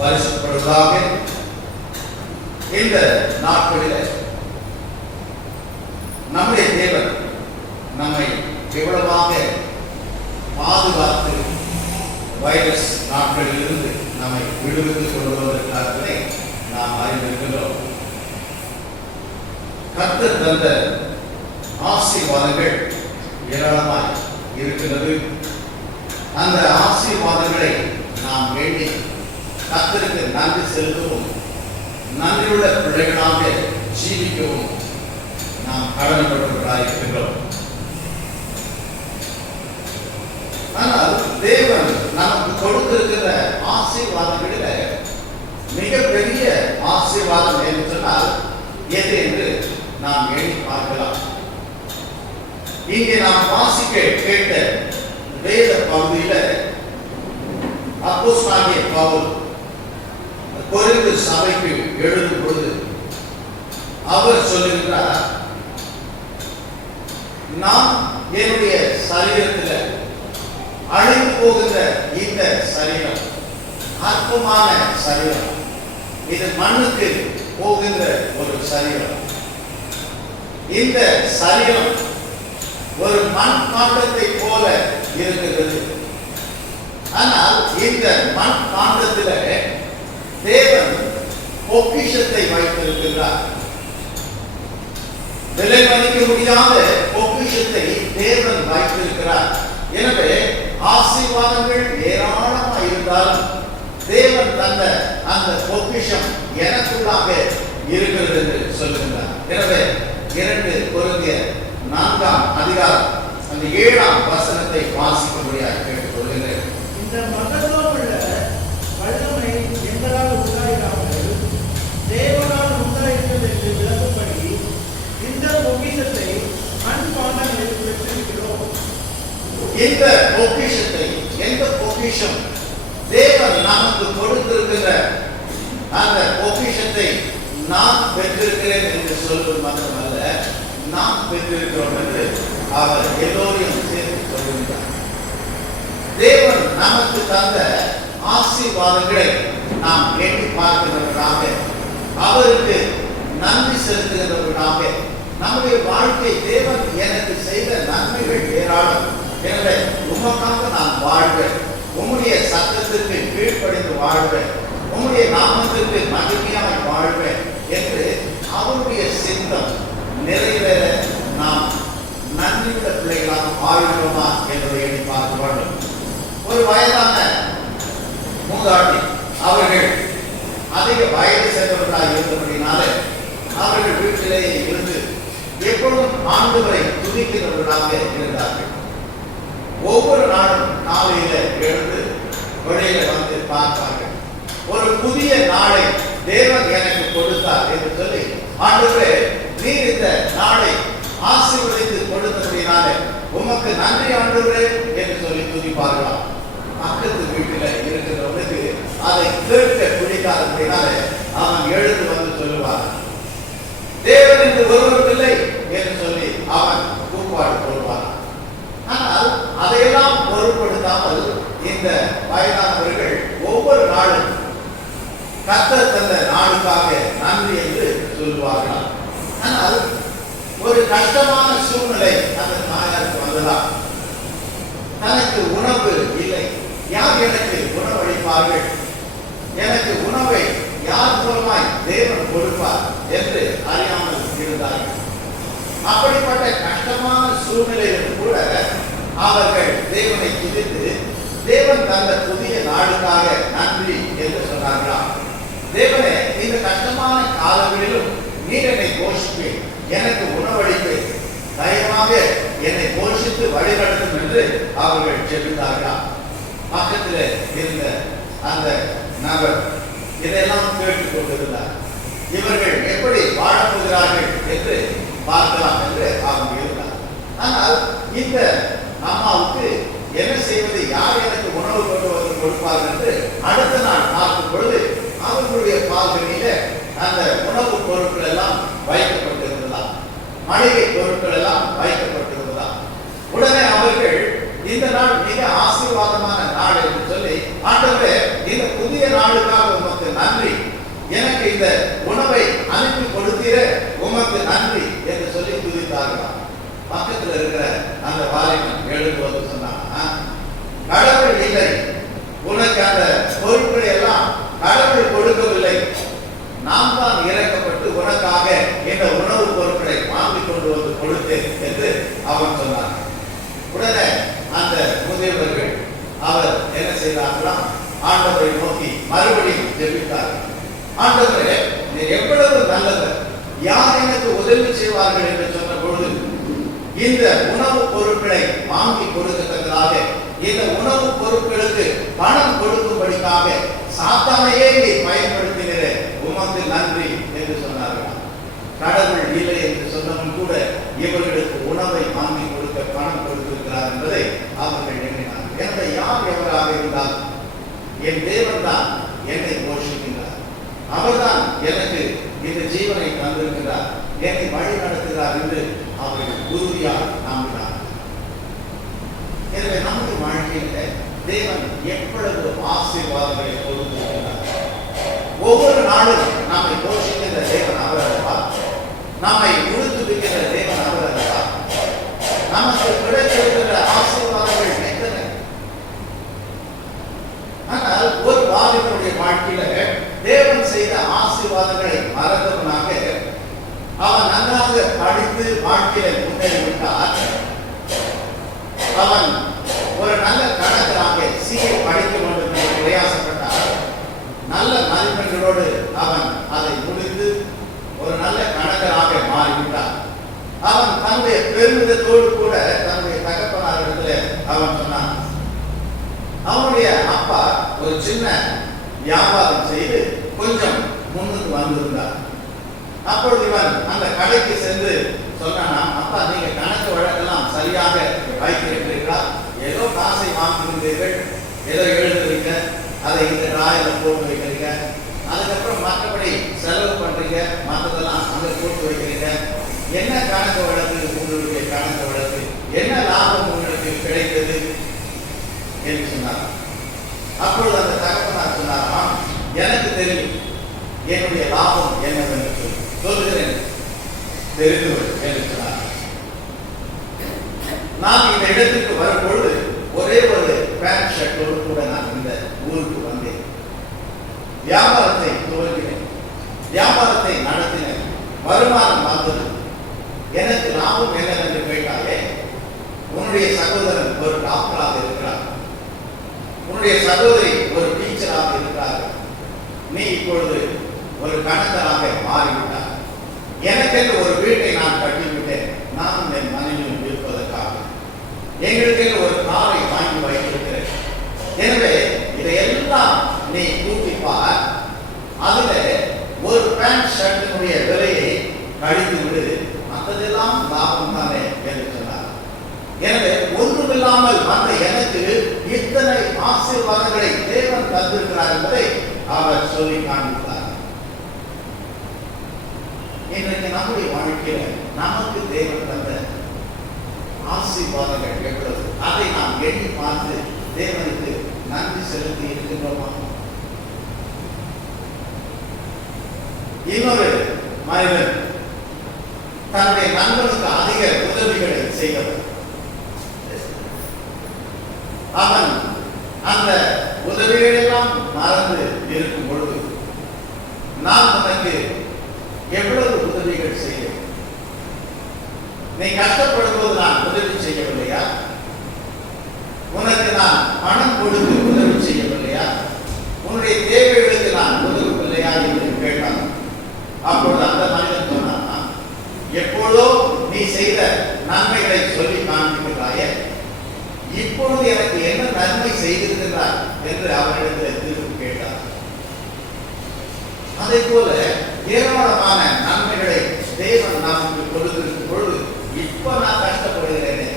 பரிசுத்தப்படுவதாக. இந்த நாட்களில் நம்முடைய தேவன் நம்மை எவ்வளவாக பாதுகாத்து வைரஸ் நாட்களில் இருந்து நம்மை விடுவித்துக் கொண்டு வருவதற்காகவே நாம் அறிந்திருக்கிறோம். கர்த்தர் தந்த ஆசீர்வாதங்கள் ஏராளமாய் இருக்கிறது. அந்த ஆசீர்வாதங்களை நாம் வேண்டி கர்த்தருக்கு நன்றி செலுத்தவும், நன்றியுள்ள பிள்ளைகளாக ஜீவிக்கவும் நாம் கடமைப்பட்டவர்களாக இருக்கின்றோம். ஆனால் தேவன் நமக்கு கொடுத்திருக்கிற ஆசீர்வாதங்களில் மிகப்பெரிய ஆசீர்வாதம் என்று சொன்னால் எது என்று நாம் எண்ணி பார்க்கலாம். இங்கே நாம் வாசிக்க கேட்ட வேத பகுதியில் அப்போஸ்தலனாகிய பவுல் கொரிந்து சபைக்கு எழுதும் பொழுது அவர் சொல்லுகிறார், நான் என்னுடைய சரீரத்தில் அழிந்து போகின்ற இந்த சரீரம் அற்பமான சரீரம், இது மண்ணுக்கு போகின்ற ஒரு சரீரம். இந்த சரீரம் ஒரு மண் பாண்டத்தை போல இருக்கிறது. ஆனால் இந்த மண் பாண்டத்தில் தேவன் பொக்கிஷத்தை வைத்திருக்கிறார். விலை மதிக்க முடியாத பொக்கிஷத்தை தேவன் வைத்திருக்கிறார். எனவே ஆசீர்வாதங்கள் ஏராளமாக இருந்தாலும் தேவன் தந்த அந்த பொக்கிஷம் எனக்குள்ளாக இருக்கிறது என்று சொல்லுகிறார். எனவே 2 கொரிந்தியர் 4ஆம் அதிகாரம் அந்த 7ஆம் வசனத்தை வாசிக்கும்படியாக கேட்டுக்கொள்கிறேன். இந்த மகத்துவமுள்ள வல்லமை எங்களால் உண்டாயிராமல் தேவனால் உண்டாயிருக்கிறது என்று விளக்கும்படி இந்த பொக்கிஷத்தை மண்பாண்டங்களில் பெற்றிருக்கிறோம். இந்த பொக்கிஷத்தை, எந்த பொக்கிஷம் தேவன் நமக்கு கொடுத்திருக்கிற அந்த பொக்கிஷத்தை நான் பெற்றிருக்கிறேன் என்று சொல்வது மட்டுமல்ல, நாம் பெற்றிருக்கிறோம் என்று அவர் எல்லோரையும் சேர்த்து சொல்லுகிறார். தேவன் நமக்கு தந்த ஆசீர்வாதங்களை நாம் எண்ணி பார்க்கிறவர்களாக, அவருக்கு நன்றி செலுத்துகிறவர்களாக, நம்முடைய வாழ்க்கை தேவன் எனக்கு செய்த நன்மைகள் ஏராளம், எனவே உமக்காக நான் வாழ்வேன், உம்முடைய சத்தத்திற்கு கீழ்ப்படிந்து வாழ்வேன், உம்முடைய நாமத்திற்கு மகிமையாக வாழ்வேன் என்று அவருடைய சித்தம் நிறைவேற நாம் நன்றியுள்ள பிள்ளைகளாக வாழ்கிறோமா என்பதை எண்ணி பார்க்க வேண்டும். ஒரு வயதான மூதாட்டி அவர்கள் அதிக வயது சென்றவர்களாக இருந்தபடினாலே அவர்கள் வீட்டிலேயே இருந்து எப்பொழுதும் ஆண்டவரை துதிக்கிறவர்களாக இருந்தார்கள். ஒவ்வொரு நாளும் காலையில எழுந்து வெளியில வந்து பார்ப்பார்கள். ஒரு புதிய நாளை தேவன் எனக்கு கொடுத்தார் என்று சொல்லி, ஆண்டவரே நீர் இந்த நாளை ஆசீர்வதித்து கொடுத்தபடினாலே உமக்கு நன்றி ஆண்டவரே என்று சொல்லி துதிப்பார்களாம். பக்கத்து வீட்டில் இருக்கிறவனுக்கு அதை கேட்க பிடிக்காதபடினாலே அவன் எழுந்து வந்து சொல்லுவான், தேவன் என்று ஒருவர் இல்லை என்று சொல்லி அவன் கூப்பாடு போடுவான். ஆனால் அதையெல்லாம் பொருட்படுத்தாமல் இந்த வயதானவர்கள் ஒவ்வொரு நாளும் கர்த்தர் தந்த நாளுக்காக நன்றி என்று சொல்லுவார்கள். ஆனால் ஒரு கஷ்டமான சூழ்நிலை அந்த தாயாருக்கு வந்ததால் தனக்கு உணவு இல்லை, யார் எனக்கு உணவளிப்பார்கள், எனக்கு உணவை யார் மூலமாய் தேவன் கொடுப்பார் என்று அறியாமல் இருந்தார்கள். அப்படிப்பட்ட கஷ்டமான சூழ்நிலையிலும் கூட அவர்கள் தேவனை துதித்து தேவன் தந்த புதிய நாளுக்காக நன்றி என்று சொன்னார்களாம். தேவனே, இந்த கஷ்டமான காலங்களிலும் நீர் என்னை போஷிப்பேன், எனக்கு உணவளிப்பேன், தயவாக என்னை போஷித்து வழிநடத்தும் என்று அவர்கள் ஜெபித்தார்களாம். பக்கத்தில் இருந்த அந்த நபர் இதையெல்லாம் கேட்டுக் கொண்டிருந்தார். இவர்கள் எப்படி வாழப்போகிறார்கள் என்று பார்க்கலாம் என்று அவங்க இருந்தார். ஆனால் இந்த அம்மாவுக்கு என்ன செய்வது, யார் எனக்கு உணவு கொண்டு வந்து கொடுப்பார்கள் என்று அடுத்த நாள் பார்க்கும் பொழுது அவர்களுடைய பால்கனியில அந்த உணவுப் பொருட்கள் எல்லாம் வைக்கப்பட்டிருந்ததாம், மளிகை பொருட்கள் எல்லாம் வைக்கப்பட்டிருந்ததாம். உடனே அவர்கள் இந்த நாள் மிக ஆசீர்வாதமான நாள் என்று சொல்லி, ஆண்டவரே இந்த புதிய நாளுக்காக இந்த உணவை அனுப்பி கொடுத்தீர உமக்கு நன்றி என்று சொல்லி துதித்தார்களாம். பக்கத்தில் இருக்கிற அந்த வாலிபன் எழுந்து வந்து சொன்னான், கடவுள் இல்லை, உனக்கு அந்த பொருட்களை எல்லாம் கடவுள் கொடுக்கவில்லை, நாம் தான் இறக்கப்பட்டு உனக்காக இந்த உணவுப் பொருட்களை வாங்கி கொண்டு வந்து கொடுத்தேன் என்று அவன் சொன்னான். உடனே அந்த முதியவர்கள் அவர் என்ன செய்தார்களாம், ஆண்டவரை நோக்கி மறுபடியும் ஜெபித்தார்கள். ஆண்டவரே, நீர் எவ்வளவு நல்லவர், யார் எனக்கு உதவி செய்வார்கள் என்று சொன்ன பொழுது இந்த உணவுப் பொருட்களை வாங்கி கொடுக்கத்தக்கதாக, இந்த உணவுப் பொருட்களுக்கு பணம் கொடுக்கும்படிக்காக சாத்தானையே நீ பயன்படுத்தினீர, உமக்கு நன்றி என்று சொன்னார்கள். கடவுள் இல்லை என்று சொன்னவன் கூட இவர்களுக்கு உணவை வாங்கி கொடுக்க பணம் கொடுத்திருக்கிறார் என்பதை அவர்கள் எண்ணினார்கள். எனவே யார் எவராக இருந்தாலும் என் தேவன் தான் என்னை போஷிக்கின்றார், அவர்தான் எனக்கு இந்த ஜீவனை தந்திருக்கிறார், என்னை வழி நடத்துகிறார் என்று அவர்கள் உறுதியாக நம்பினார். எனவே நமது வாழ்க்கையில தேவன் எவ்வளவு ஆசீர்வாதங்களை கொடுத்திருக்கிறார். ஒவ்வொரு நாளும் நம்மை போஷிக்கின்ற தேவன் அவர் அல்லவா, நம்மை உறுத்துவிக்கின்ற தேவன் அவர் அல்லவா, நமக்கு கிடைத்திருக்கிற ஆசீர்வாதங்கள் எத்தனை. ஆனால் ஒரு வாலிபனுடைய வாழ்க்கையில தேவன் செய்த ஆசீர்வாதங்களை மறந்தவனாக அவன் நன்றாக படித்து வாழ்க்கையில முன்னேறிவிட்டார். அவன் ஒரு நல்ல கணக்கராக சிஏ படிக்க வேண்டும் என்று பிரயாசப்பட்டார். நல்ல மதிப்பெண்களோடு அவன் அதை முடித்து ஒரு நல்ல கணக்கராக மாறிவிட்டார். அவன் தன்னுடைய பெருமிதத்தோடு கூட தன்னுடைய தகப்பனாரிடத்துல அவன் சொன்னான், அவனுடைய அப்பா ஒரு சின்ன வியாபாரம் செய்து கொஞ்சம் முன்னுக்கு வந்திருந்தார். அப்பொழுது இவன் அந்த கடைக்கு சென்று சொன்னானா, அப்பா நீங்க கணக்கு வழக்கெல்லாம் சரியாக வைத்திருக்கிறீர்களா, ஏதோ காசை வாங்குகிறீர்கள், ஏதோ எழுதுறீங்க, அதை இந்த டிராயில போட்டு வைக்கிறீங்க, அதுக்கப்புறம் மற்றபடி செலவு பண்றீங்க, மற்றதெல்லாம் அங்கே போட்டு வைக்கிறீங்க, என்ன கணக்கு வழக்கு உங்களுடைய கணக்கு வழக்கு, என்ன லாபம் உங்களுக்கு கிடைத்தது என்று சொன்னார். அப்பொழுது அந்த தகப்பனார் சொன்னாராம், எனக்கு தெரியும் என்னுடைய லாபம் என்னவென்று சொல்லுகிறேன், தெரிந்து என்று சொன்னார். நான் இந்த இடத்துக்கு வரும்பொழுது ஒரே ஒரு பேண்ட் ஷர்ட்டோடு கூட நான் இந்த ஊருக்கு வந்தேன். வியாபாரத்தை துவங்கினேன், வியாபாரத்தை நடத்தினேன், வருமானம் வந்தது. எனக்கு லாபம் என்னவென்று கேட்டாலே, உன்னுடைய சகோதரன் ஒரு டாக்டராக இருக்கிறார், உன்னுடைய சகோதரி ஒரு டீச்சராக இருக்கிறார், நீ இப்பொழுது ஒரு கணக்கராக மாறிவிட்டார், எனக்கென்று ஒரு வீட்டை நான் கட்டிவிட்டேன், நான் என் மனைவியும் இருப்பதற்காக எங்களுக்கு ஒரு காரை வாங்கி வைத்திருக்கிறேன். எனவே இதையெல்லாம் நீ கூட்டிப்பார், அதுல ஒரு பேண்ட் ஷர்ட்டினுடைய விலையை கழித்து விடு, மற்றதெல்லாம் லாபம் தானே என்று சொன்னார். எனவே ஒன்றுமில்லாமல் வந்த எனக்கு இத்தனை ஆசீர்வாதங்களை தேவன் தந்திருக்கிறார் என்பதை அவர் சொல்லி காண்பித்தார். இன்றைக்கு நம்முடைய வாழ்க்கையில நமக்கு தேவன் தந்த ஆசீர்வாதங்கள் எவ்வளவு, அதை நாம் எண்ணி பார்த்து தேவனுக்கு நன்றி செலுத்தி இருக்கின்றோமா? இன்னொரு மனிதன் தன்னுடைய நண்பனுக்கு அதிக உதவிகளை செய்தவர். அவன் அந்த உதவிகளெல்லாம் மறந்து இருக்கும் பொழுது, நான் உனக்கு எவ்வளவு உதவிகள் செய்தேன், நீ கஷ்டப்படும் போது நான் உதவி செய்யவில்லையா, உனக்கு நான் பணம் கொடுத்து உதவி செய்யவில்லையா, உன்னுடைய தேவைகளுக்கு நான் உதவவில்லையா என்று கேட்டான். அப்பொழுது அந்த மனிதன் சொன்னான், எப்பொழுதோ நீ செய்த நன்மைகளை சொல்லி காண்பிக்கிறாயே, இப்பொழுது எனக்கு என்ன நன்மை செய்திருக்கிறார் என்று அவரிடத்தில் திருப்பி கேட்டார். அதே போல ஏராளமான நன்மைகளை தேவன் நமக்கு கொடுத்திருக்கும் பொழுது, இப்ப நான் கஷ்டப்படுகிறேனே,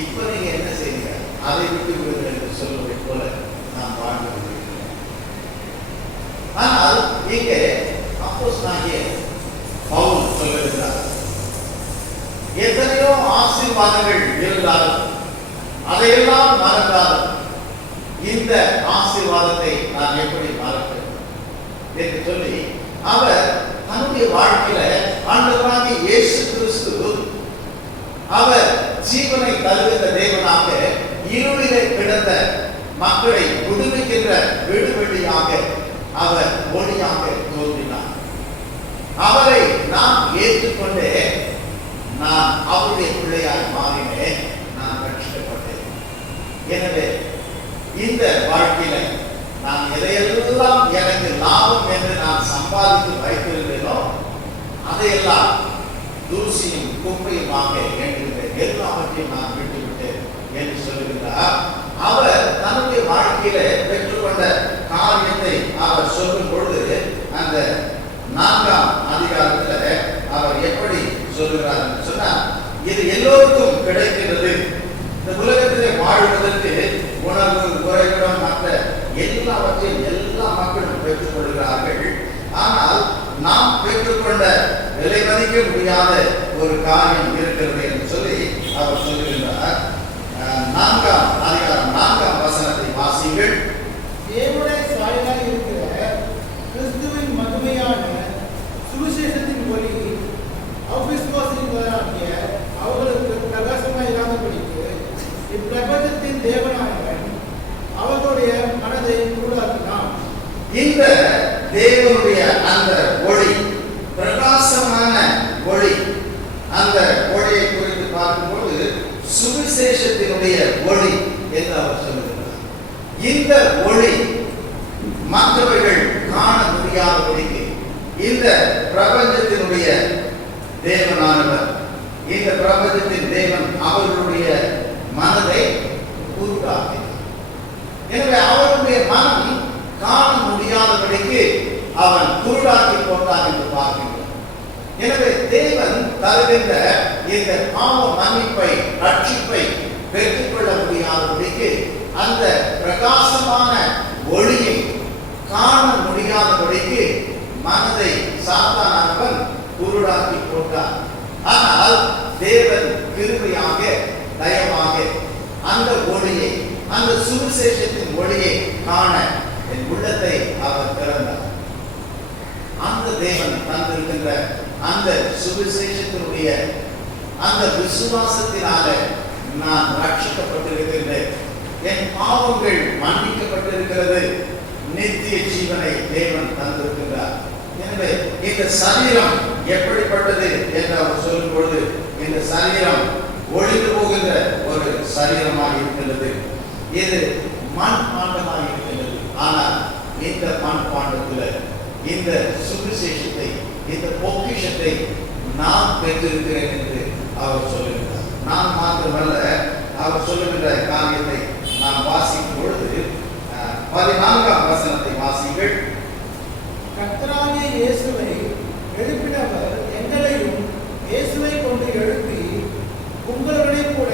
இப்ப நீங்க என்ன செய்யுங்க, அதை விட்டு விடுங்கள் என்று சொல்வதை போல நாம் வாழ்ந்து கொண்டிருக்கிறோம். ஆனால் இங்கே அப்போஸ்தலனாகிய பவுல் சொல்லுகிறார், எத்தனையோ ஆசீர்வாதங்கள் இருந்தாலும் அதையெல்லாம் மறந்தாலும் இந்த ஆசீர்வாதத்தை நான் எப்படி மறப்பேன்? என்று சொல்லி அவர் தன்னுடைய வாழ்க்கையில ஆண்டவராகிய இயேசு கிறிஸ்து அவர் ஜீவனை தருகின்ற தேவனாக இருளிலே கிடந்த மக்களை விடுவிக்கின்ற விடுவெளியாக அவர் ஒளியாக தோன்றினார். அவரை நான் ஏற்றுக்கொண்டே நான் அவருடைய பிள்ளையாய் மாறினேன், நான் ரட்சிக்கப்பட்டேன். எனவே இந்த வாழ்க்கையில நான் எதையெல்லாம் எனக்கு லாபம் என்று நான் சம்பாதித்து வைத்திருந்தேனோ அதையெல்லாம் தூசியும் குப்பையுமாக என்கின்ற எல்லாவற்றையும் நான் விட்டுவிட்டேன் என்று சொல்லுகின்றார். அவர் தன்னுடைய வாழ்க்கையில பெற்றுக்கொண்ட காரியத்தை அவர் சொல்லும் பொழுது அந்த 4ஆம் அதிகாரத்துல அவர் எப்படி சொல்லுகிறார் என்று சொன்னால், இது எல்லோருக்கும் கிடைக்கிறது. இந்த உலகத்திலே வாழ்வதற்கு உணவு, உறைவிடம், மற்ற எல்லாவற்றையும் எல்லா மக்களும் பெற்றுக் கொள்கிறார்கள். ஆனால் நாம் பெற்றுக்கொண்ட விலை மதிக்க முடியாத ஒரு காரியம் இருக்கிறது என்று சொல்லி அவர் சொல்லுகின்றார். 4ஆம் அதிகாரம் 4ஆம் வசனத்தை வாசிங்கள். தேவனுடைய சாயலாய் இருக்கிற கிறிஸ்துவின் மகிமையான சுவிசேஷத்தின் ஒளி அவிசுவாசிகளாகிய அவர்களுக்கு பிரகாசமாய் இராதபடிக்கு இப்பிரபஞ்சத்தின் தேவனானவன் அவர்களுடைய மனதை குருடாக்கினான். இந்த தேவனுடைய அந்த ஒளி, பிரகாசமான ஒளி, அந்த ஒளியை குறித்து பார்க்கும்போது சுவிசேஷத்தினுடைய ஒளி என்று அவர் சொல்லுகிறார். இந்த ஒளி மற்றவர்கள் காண முடியாதபடிக்கு இந்த பிரபஞ்சத்தினுடைய தேவனானவர், இந்த பிரபஞ்சத்தின் தேவன் அவர்களுடைய மனதை குருடாக்கினார். எனவே அவருடைய மனம் காண முடியாதபடிக்கு அவன் குருடாக்கி போட்டான் என்று பார்க்கின்றோம். எனவே தேவன் தருகின்ற இந்த பாவ மன்னிப்பை, ரட்சிப்பை பெற்றுக்கொள்ள முடியாதபடிக்கு அந்த பிரகாசமான ஒளியை காண முடியாதபடிக்கு மனதை சாத்தானவன் குருடாக்கி போட்டான். ஆனால் தேவன் கிருபையாக, தயவாக அந்த ஒளியை, அந்த சுவிசேஷத்தின் ஒளியை காண என் உள்ளத்தை அவர் திறந்தார். அந்த தேவன் தந்திருக்கின்ற அந்த சுவிசேஷத்தினுடைய அந்த விசுவாசத்தினால நான் ரட்சிக்கப்பட்டிருக்கின்றேன், என் பாவங்கள் மன்னிக்கப்பட்டிருக்கிறது, நித்திய ஜீவனை தேவன் தந்திருக்கின்றார். எனவே இந்த சரீரம் எப்படிப்பட்டது என்று அவர் சொல்லும் பொழுது, இந்த சரீரம் ஒளிந்து போகின்ற ஒரு சரீரமாக இருக்கின்றது. இது மண் பாண்டமாக இருக்கின்றது. ஆனால் இந்த மண் பாண்டத்தில் இந்த சுவிசேஷத்தை, இந்த பொக்கிஷத்தை நான் பெற்றிருக்கிறேன் என்று அவர் சொல்லுகிறார். நான் மாத்திரமல்ல, அவர் சொல்லுகின்ற காரியத்தை நாம் வாசிக்கும் பொழுது 14ஆம் வசனத்தை வாசிங்கள். கர்த்தராகிய இயேசுவை எழுப்பினவர் எங்களையும் இயேசுவை கொண்டு எழுப்பி உங்களை கூட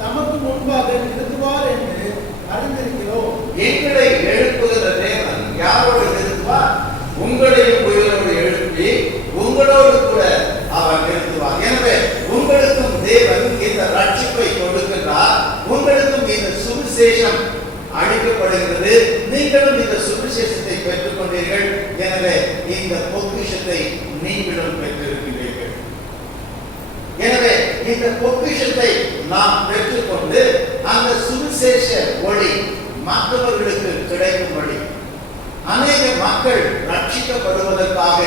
தமக்கு முன்பாக நிறுத்துவார் என்று அறிந்திருக்கிறோம். எங்களை எழுப்புகிற தேவன் யாரோடு நிறுத்துவார்? உங்களையும் உயிரோடு எழுப்பி உங்களோடு கூட அவர் நிறுத்துவார். எனவே உங்களுக்கும் தேவன் இந்த ரட்சிப்பை கொடுக்கின்றார். உங்களுக்கும் இந்த சுவிசேஷம் அளிக்கப்படுகிறது. நீங்களும் இந்த சுவிசேஷத்தை பெற்றுக் கொண்டீர்கள். எனவே இந்த பொக்கிஷத்தை நீங்களும் பெற்றிருக்கிறீர்கள். எனவே இந்த பொக்கிஷத்தை நாம் பெற்றுக்கொண்டு அந்த சுவிசேஷ ஒளி மற்றவர்களுக்கு கிடைக்கும்படி, அநேக மக்கள் ரட்சிக்கப்படுவதற்காக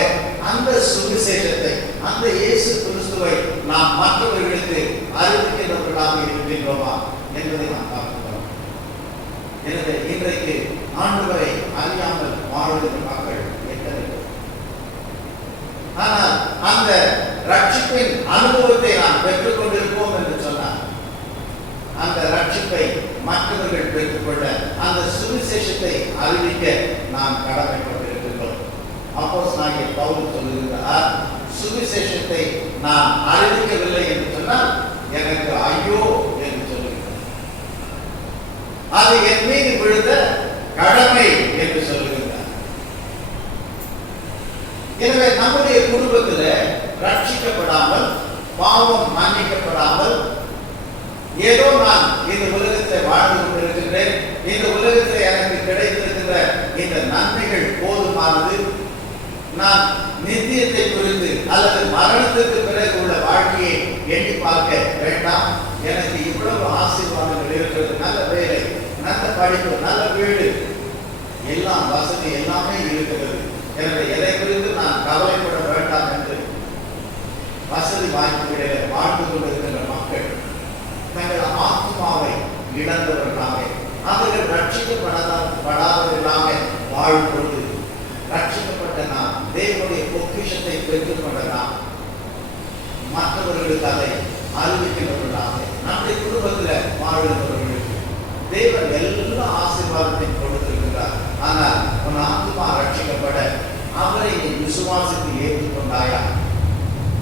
அந்த சுவிசேஷத்தை, அந்த இயேசு கிறிஸ்துவை நாம் மற்றவர்களுக்கு அறிவிக்கின்றவர்களாக இருக்கின்றோமா என்பதை நாம் பார்க்கிறோம். எனவே இன்றைக்கு ஆண்டவரை அறியாமல் வாழ்கின்ற மக்கள் எத்தனை? ஆனால் அந்த ரட்சிப்பின் அனுபவத்தை நாம் பெற்றுக் கொண்டிருப்போம் என்று சொன்னார். அந்த ரட்சிப்பை மற்றவர்கள் பெற்றுக்கொள்ள, அந்த சுவிசேஷத்தை அறிவிக்க நாம் கடமைப்பட்டிருக்கின்றோம். அப்போஸ்தலனாகிய பவுல் சொல்லுகிறார், சுவிசேஷத்தை நான் அறிவிக்கவில்லை என்று சொன்னால் எனக்கு ஐயோ என்று சொல்லுகிறார். அது என் மீது விழுந்த கடமை என்று சொல்லுகிறார். எனவே நம்முடைய குடும்பத்தில் ரட்சிக்கப்படாமல், பாவம் மன்னிக்கப்படாமல், ஏதோ நான் இந்த உலகத்தில் வாழ்ந்து கொண்டிருக்கின்றேன், இந்த உலகத்தில் எனக்கு கிடைத்திருக்கின்ற இந்த நன்மைகள் போதுமானது, நான் நித்தியத்தை குறித்து அல்லது மரணத்துக்கு பிறகு உள்ள வாழ்க்கையை எண்ணி பார்க்க வேண்டாம். எனக்கு இவ்வளவு ஆசீர்வாதங்கள் இருக்கிறது, நல்ல வேலை, நல்ல படிப்பு, நல்ல வீடு, எல்லாம் வசதி எல்லாமே இருக்கிறது, எனவே எதை குறித்து நான் கவலைப்பட வேண்டாம் என்று வசதி வாய்ப்புகளிலே வாழ்ந்து கொண்டிருக்கின்ற மக்கள் தங்கள் ஆத்மாவை இழந்தவர்களாக, அவர்கள் ரட்சிக்கப்படாதவர்களாக வாழ்வது, ரட்சிக்கப்பட்ட நாம் தேவனுடைய பொக்கிஷத்தை பெற்றுக் கொண்ட நாம் மற்றவர்களுக்கு அதை அறிவிக்கிறவர்களாக, நம்முடைய குடும்பத்தில் வாழ்கிறவர்களுக்கு தேவன் எல்லா ஆசீர்வாதத்தையும் கொடுத்திருக்கிறார். ஆனால் உன் ஆத்மா ரட்சிக்கப்பட அவரை நீ விசுவாசித்து ஏற்றுக்கொண்டாயா,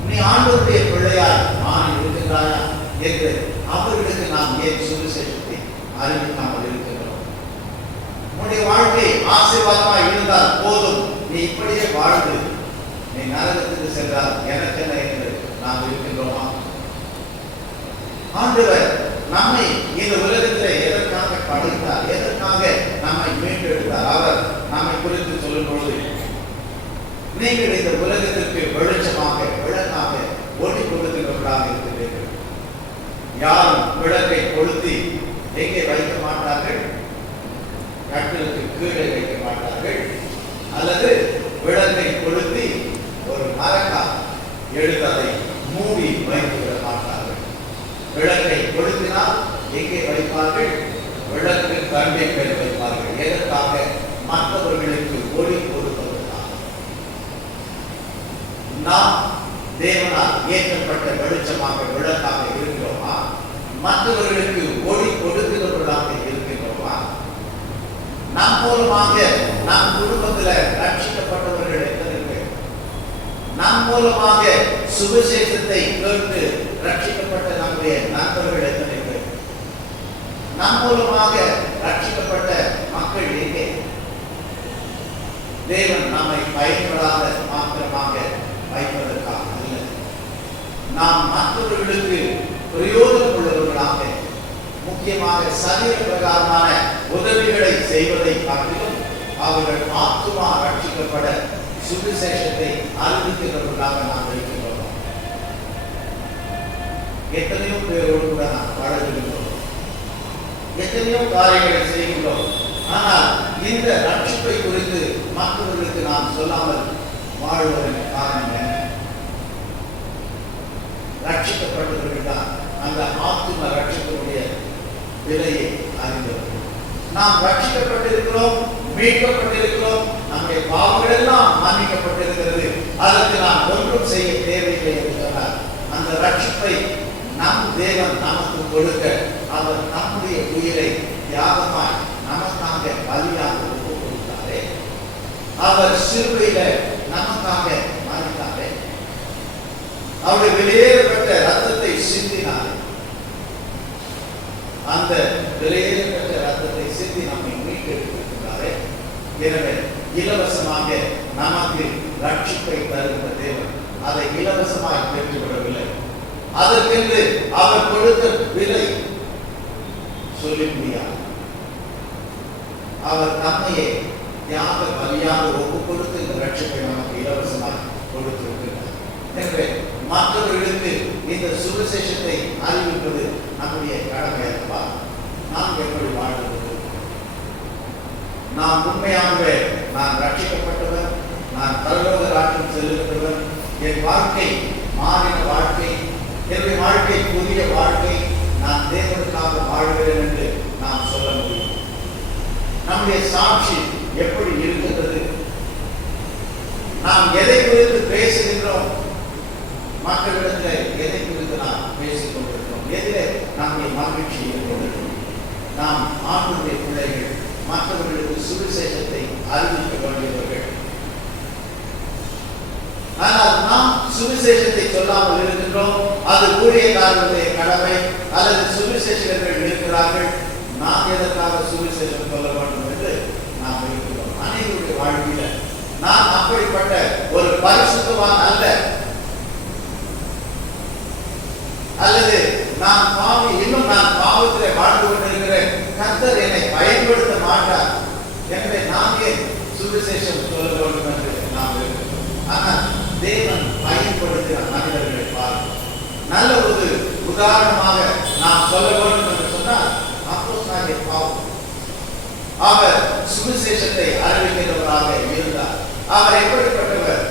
நீ ஆண்டவருடைய பிள்ளையாய் நான் இருக்கின்றாயா என்று அவர்களுக்கு நாம் ஏன் சுவிசேஷத்தை அறிவிக்காமல் இருக்கின்றோம்? உன்னுடைய வாழ்க்கை ஆசீர்வாதமாக இருந்தால் போதும், நீ இப்படியே வாழ்ந்து நீ நரகத்துக்கு சென்றால் எனக்கென்ன என்று நாம் இருக்கின்றோமா? ஆண்டவர் நம்மை இந்த உலகத்திலே எதற்காக படைத்தார், எதற்காக நம்மை மீட்டெடுத்தார்? அவர் நம்மை குறித்து சொல்லும் பொழுது, நீங்கள் இந்த உலகத்திற்கு வெளிச்சமாக விளக்காக ஒளி கொடுக்கிறவர்களாக இருக்கிறீர்கள். யாரும் விளக்கை கொளுத்தி எங்கே வைக்க மாட்டார்கள், கட்டிலுக்கு கீழே வைக்க மாட்டார்கள், அல்லது விளக்கை கொளுத்தி ஒரு மரக்கால் எடுத்து அதை மூடி வைத்து விட மாட்டார்கள். விளக்கை கொளுத்தினால் எங்கே வைப்பார்கள்? விளக்கு கண்டை மேல் வைப்பார்கள். எதற்காக? மற்றவர்களுக்கு ஒளி கொடுப்பதற்காக. நாம் தேவனால் ஏற்றப்பட்ட வெளிச்சமாக விளக்காக இருக்கிறோமா? மற்றவர்களுக்கு ஒளி கொடுக்கிறவர்களாக இருக்கின்றோமா? நம் மூலமாக நம் குடும்பத்தில் ரட்சிக்கப்பட்டவர்கள் எத்தனை பேர்? நம் மூலமாக சுவிசேஷத்தை கேட்டு ரட்சிக்கப்பட்ட நம்முடைய நண்பர்கள் எத்தனை பேர்? நம் மூலமாக ரட்சிக்கப்பட்ட மக்கள் எங்கே? தேவன் நம்மை பயன்படாத மாத்திரமாக வைப்பதற்காக அல்ல, நாம் மற்றவர்களுக்கு பிரயோஜனம் உள்ளவர்களாக, முக்கியமாக சரீர பிரகாரமான உதவிகளை செய்வதை காட்டிலும் அவர்கள் ஆத்துமா ரட்சிக்கப்பட சுவிசேஷத்தை அறிவிக்கிறவர்களாக நாம் இருக்கின்றோம். எத்தனையோ பேரோடு கூட நாம் பழகுகின்றோம், எத்தனையோ காரியங்களை செய்கின்றோம். ஆனால் இந்த ரட்சிப்பை குறித்து மற்றவர்களுக்கு நாம் சொல்லாமல் வாழ்வதற்கு காரணம் என்ன? ரட்சிக்கப்பட்டவர்கள் தான் அந்த ஆத்தும ரட்சிப்பனுடைய விலையை அறிந்தவர்கள். நாம் ரட்சிக்கப்பட்டிருக்கிறோம், மீட்கப்பட்டிருக்கிறோம், நம்முடைய பாவங்கள் எல்லாம் மன்னிக்கப்பட்டிருக்கிறது, அதற்கு நாம் ஒன்றும் செய்ய தேவையில்லை என்று சொன்னார். அந்த ரட்சிப்பை நம் தேவன் நமக்கு கொடுக்க அவர் நம்முடைய உயிரை தியாகமாய் நமக்காக பலியாக ஒப்பு கொடுத்தாரே, அவர் சிலுவையில நமக்காக மரித்தாரே, அவருடைய வெளியேறப்பட்ட ரத்தத்தை சிந்தினார். அந்த வெளியேறப்பட்ட ரத்தத்தை சிந்தி நம்மை மீட்டெடுத்திருக்கிறாரே. எனவே இலவசமாக நமக்கு ரட்சிப்பை தருகிற தேவன் அதை இலவசமாய் பெற்றுவிடவில்லை. அதற்கென்று அவர் கொடுத்த விலை சொல்லி முடியாது. அவர் தன்னையே தியாக பலியாக ஒப்பு கொடுத்து இந்த ரட்சிப்பை நமக்கு இலவசமாய் கொடுத்திருக்கிறார். எனவே மற்றவர்களுக்கு இந்த சுவிசேஷத்தை அறிவிப்பது நம்முடைய கடமை அல்லவா? நாம் எப்படி வாழ்வது? நாம் உண்மையாகவே நான் ரட்சிக்கப்பட்டவர், நான் பரலோக ராஜ்யம் செல்லுகிறவர், என் வாழ்க்கை மாறின வாழ்க்கை, என்னுடைய வாழ்க்கை புதிய வாழ்க்கை, நான் தேவனுக்காக வாழ்கிறேன் என்று நாம் சொல்ல முடியும். நம்முடைய சாட்சி எப்படி இருக்கின்றது? நாம் எதை குறித்து பேசுகின்றோம்? மக்களிடத்தில் எதை குறித்து நாம் பேசிக் கொண்டிருக்கிறோம்? எதிலே நம்முடைய மகிழ்ச்சி இருக்கிறது? நாம் ஆண்டவருடைய பிள்ளைகள், மற்றவர்களுக்கு சுவிசேஷத்தை அறிவிக்க வேண்டியவர்கள். ஆனால் நாம் சுவிசேஷத்தை சொல்லாமல் இருக்கின்றோம். அது ஊழியக்காரர்களுடைய கடமை, அல்லது சுவிசேஷகர்கள் இருக்கிறார்கள், நாம் எதற்காக சுவிசேஷம் சொல்ல வேண்டும் என்று நாம் இருக்கிறோம். அனைவருடைய வாழ்க்கையில நான் அப்படிப்பட்ட ஒரு பரிசுத்தவான் அல்ல, அல்லது நான் பாவி, இன்னும் நான் பாவத்திலே வாழ்ந்து கொண்டிருக்கிறேன், கர்த்தர் என்னை பயன்படுத்த மாட்டார், எனவே நாமே சுவிசேஷம் சொல்ல வேண்டும் என்று நாம் இருக்கிறோம். உதாரணமாக நாம் சொல்ல வேண்டும் என்று சொன்னால் அப்போஸ்தலனாகிய பவுல் அவர் சுவிசேஷத்தை அறிவிக்கிறவராக இருந்தார். அவர் எப்படிப்பட்டவர்?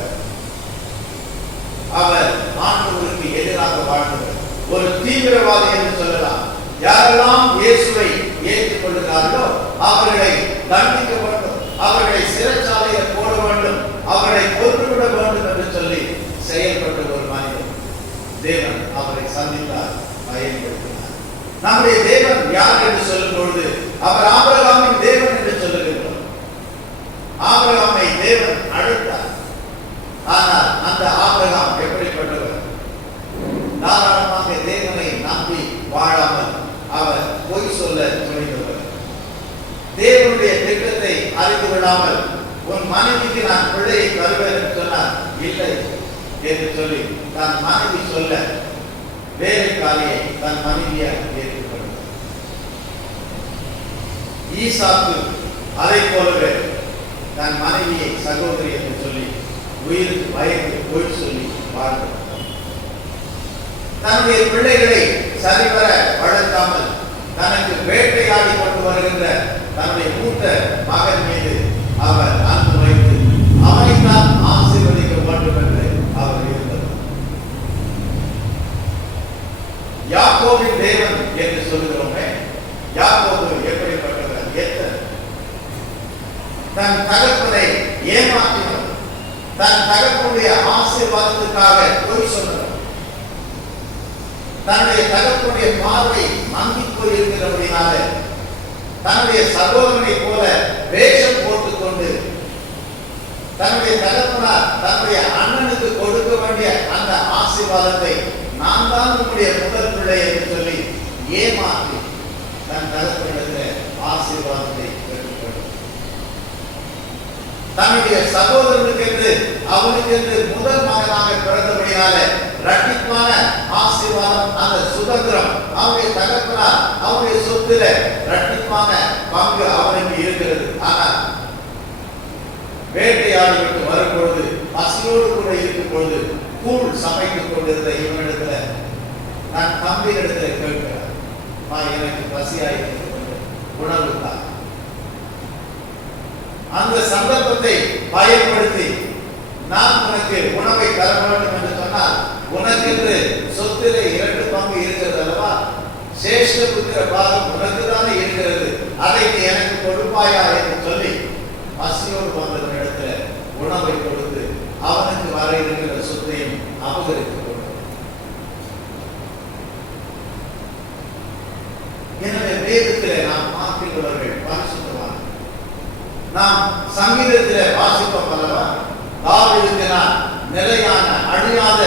அவர் ஆண்டவருக்கு எதிராக வாழ்ந்தவர், ஒரு தீவிரவாதி என்று சொல்லலாம். யாரெல்லாம் இயேசுவை ஏற்றுக் கொள்கிறார்களோ அவர்களை தண்டிக்க வேண்டும், அவர்களை சிறைச்சாலையில் போட வேண்டும், அவர்களை கொன்றுவிட வேண்டும் என்று சொல்லி செயல்பட்ட ஒரு மனிதன். தேவன் அவரை சந்தித்தார், பயன்படுத்தினார். நம்முடைய தேவன் யார் என்று சொல்லும் பொழுது அவர் ஆபிரகாமின் தேவன் என்று சொல்லுகின்றோம். ஆபிரகாமை தேவன் அழைத்தார். ஆனால் அந்த ஆபிரகாம் எப்படிப்பட்டவர்? தாராளமாக தேவனை நம்பி வாழாமல் அவர் பொய் சொல்ல துணிந்தவர். தேவனுடைய திட்டத்தை அறிந்து கொள்ளாமல் உன் மனைவிக்கு நான் பிள்ளையை தருவேன் என்று சொன்னார். இல்லை என்று சொல்லி தன் மனைவி சொல்ல வேலைக்காரியை தன் மனைவியாக ஏற்றுக்கொண்டார். ஈசாக்கு அதை போலவே தன் மனைவியை சகோதரி என்று சொல்லி உயிருக்கு பயந்து பொய் சொல்லி வாழ்ந்தார். தன்னுடைய பிள்ளைகளை சரிவர வளர்க்காமல் தனக்கு வேட்டையாடி கொண்டு வருகின்ற தன்னுடைய மூத்த மகன் மீது அவர் அன்பு வைத்து அவனைத்தான் ஆசீர்வதிக்க வேண்டும் என்று அவர் இருந்தார். யாக்கோபின் தேவன் என்று சொல்கிறோமே, யாக்கோபு எப்படிப்பட்டவர்? தன் தகப்பனை ஏமாற்றினவர், தன் தகப்பனுடைய ஆசீர்வாதத்துக்காக பொய் சொன்னவர், தன்னுடைய தகப்பனுடைய பார்வை மங்கி போயிருக்கிறபடினால தன்னுடைய சகோதரனை போல வேஷம் போட்டுக்கொண்டு தன்னுடைய தகப்பனார் தன்னுடைய அண்ணனுக்கு கொடுக்க வேண்டிய அந்த ஆசீர்வாதத்தை நான் தான் உன்னுடைய முதல் பிள்ளை என்று சொல்லி ஏமாற்றி தன் தகப்பனிடத்தில் ஆசீர்வாதத்தை பெற்றுக்கொண்டார். தன்னுடைய சகோதரனுக்கு என்று அவனுக்கு என்று முதல் மகனாக பிறந்தபடினால இரட்டிப்பான ஆசீர்வாதம், அந்த சுதந்திரம் அவனுடைய தகப்பனார் அவனுடைய சொத்துல இரட்டிப்பான பங்கு அவனுக்கு இருக்கிறது. ஆனால் வேட்டையாடி விட்டு வரும்பொழுது பசியோடு கூட இருக்கும் பொழுது கூழ் சமைத்துக் கொண்டிருந்த இவனிடத்துல நான் தம்பியிடத்துல கேட்கிறேன், எனக்கு பசியாயிருக்கிறது, உணவு தான். அந்த சந்தர்ப்பத்தை பயன்படுத்தி நான் உனக்கு உணவை தர வேண்டும் என்று சொன்னால் உனக்கு என்று சொத்திலே 2 பங்கு இருக்கிறது அல்லவா, சேஷ்ட புத்திர பாகம் உனக்கு தானே இருக்கிறது, அதை நீ எனக்கு கொடுப்பாயா என்று சொல்லி பசியோடு வந்தவன் இடத்துல உணவை கொடுத்து அவனுக்கு வர இருக்கிற சொத்தையும் அபகரித்து கொண்டார். எனவே வேதத்திலே நாம் பார்க்கிறவர்கள் பரிசுத்தவான். நாம் சங்கீதத்திலே வாசிப்போம் அல்லவா, தாவீதுக்கு நான் நிலையான அழியாத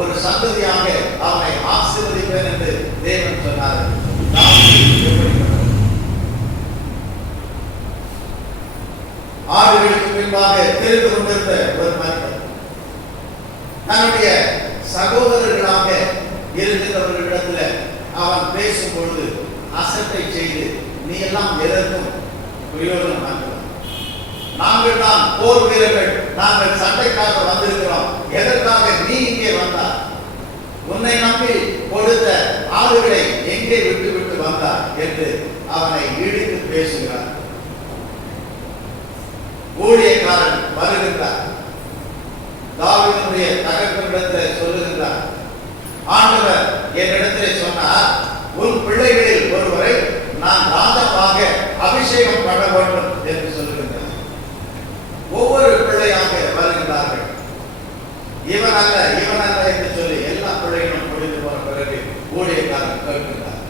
ஒரு சந்ததியாக அவனை ஆசீர்வதிப்பேன் என்று தேவன் சொன்னார். ஆடுகளுக்கு பின்பாக தெரிந்து கொண்டிருந்த ஒரு மனிதன் தன்னுடைய சகோதரர்களாக இருந்தவர்களிடத்துல அவன் பேசும் பொழுது அசட்டை செய்து நீ எல்லாம் எதற்கும் பிரயோஜனம், நாங்கள் தான் போர் வீரர்கள், நாங்கள் சண்டைக்காக வந்திருக்கிறோம், எதற்காக நீ இங்கே வந்தார், உன்னை நம்பி கொடுத்த ஆளுகளை எங்கே விட்டு விட்டு வந்தார் என்று அவனை இடித்து பேசுகிறார். ஊழியக்காரன் வருகின்றார், தாவீதுடைய தகப்பனிடத்தில் சொல்லுகின்றார், ஆண்டவர் என்னிடத்திலே சொன்னார், உன் பிள்ளைகளில் ஒருவரை நான் ராஜாவாக அபிஷேகம் பண்ண வேண்டும் என்று சொல்லுகின்றார். ஒவ்வொரு பிள்ளையாக வருகின்றார்கள். இவன் அல்ல இவன் அல்ல என்று சொல்லி எல்லா பிள்ளைகளும் முடிந்து போன பிறகு ஊழியக்காரன் கேட்கின்றார்,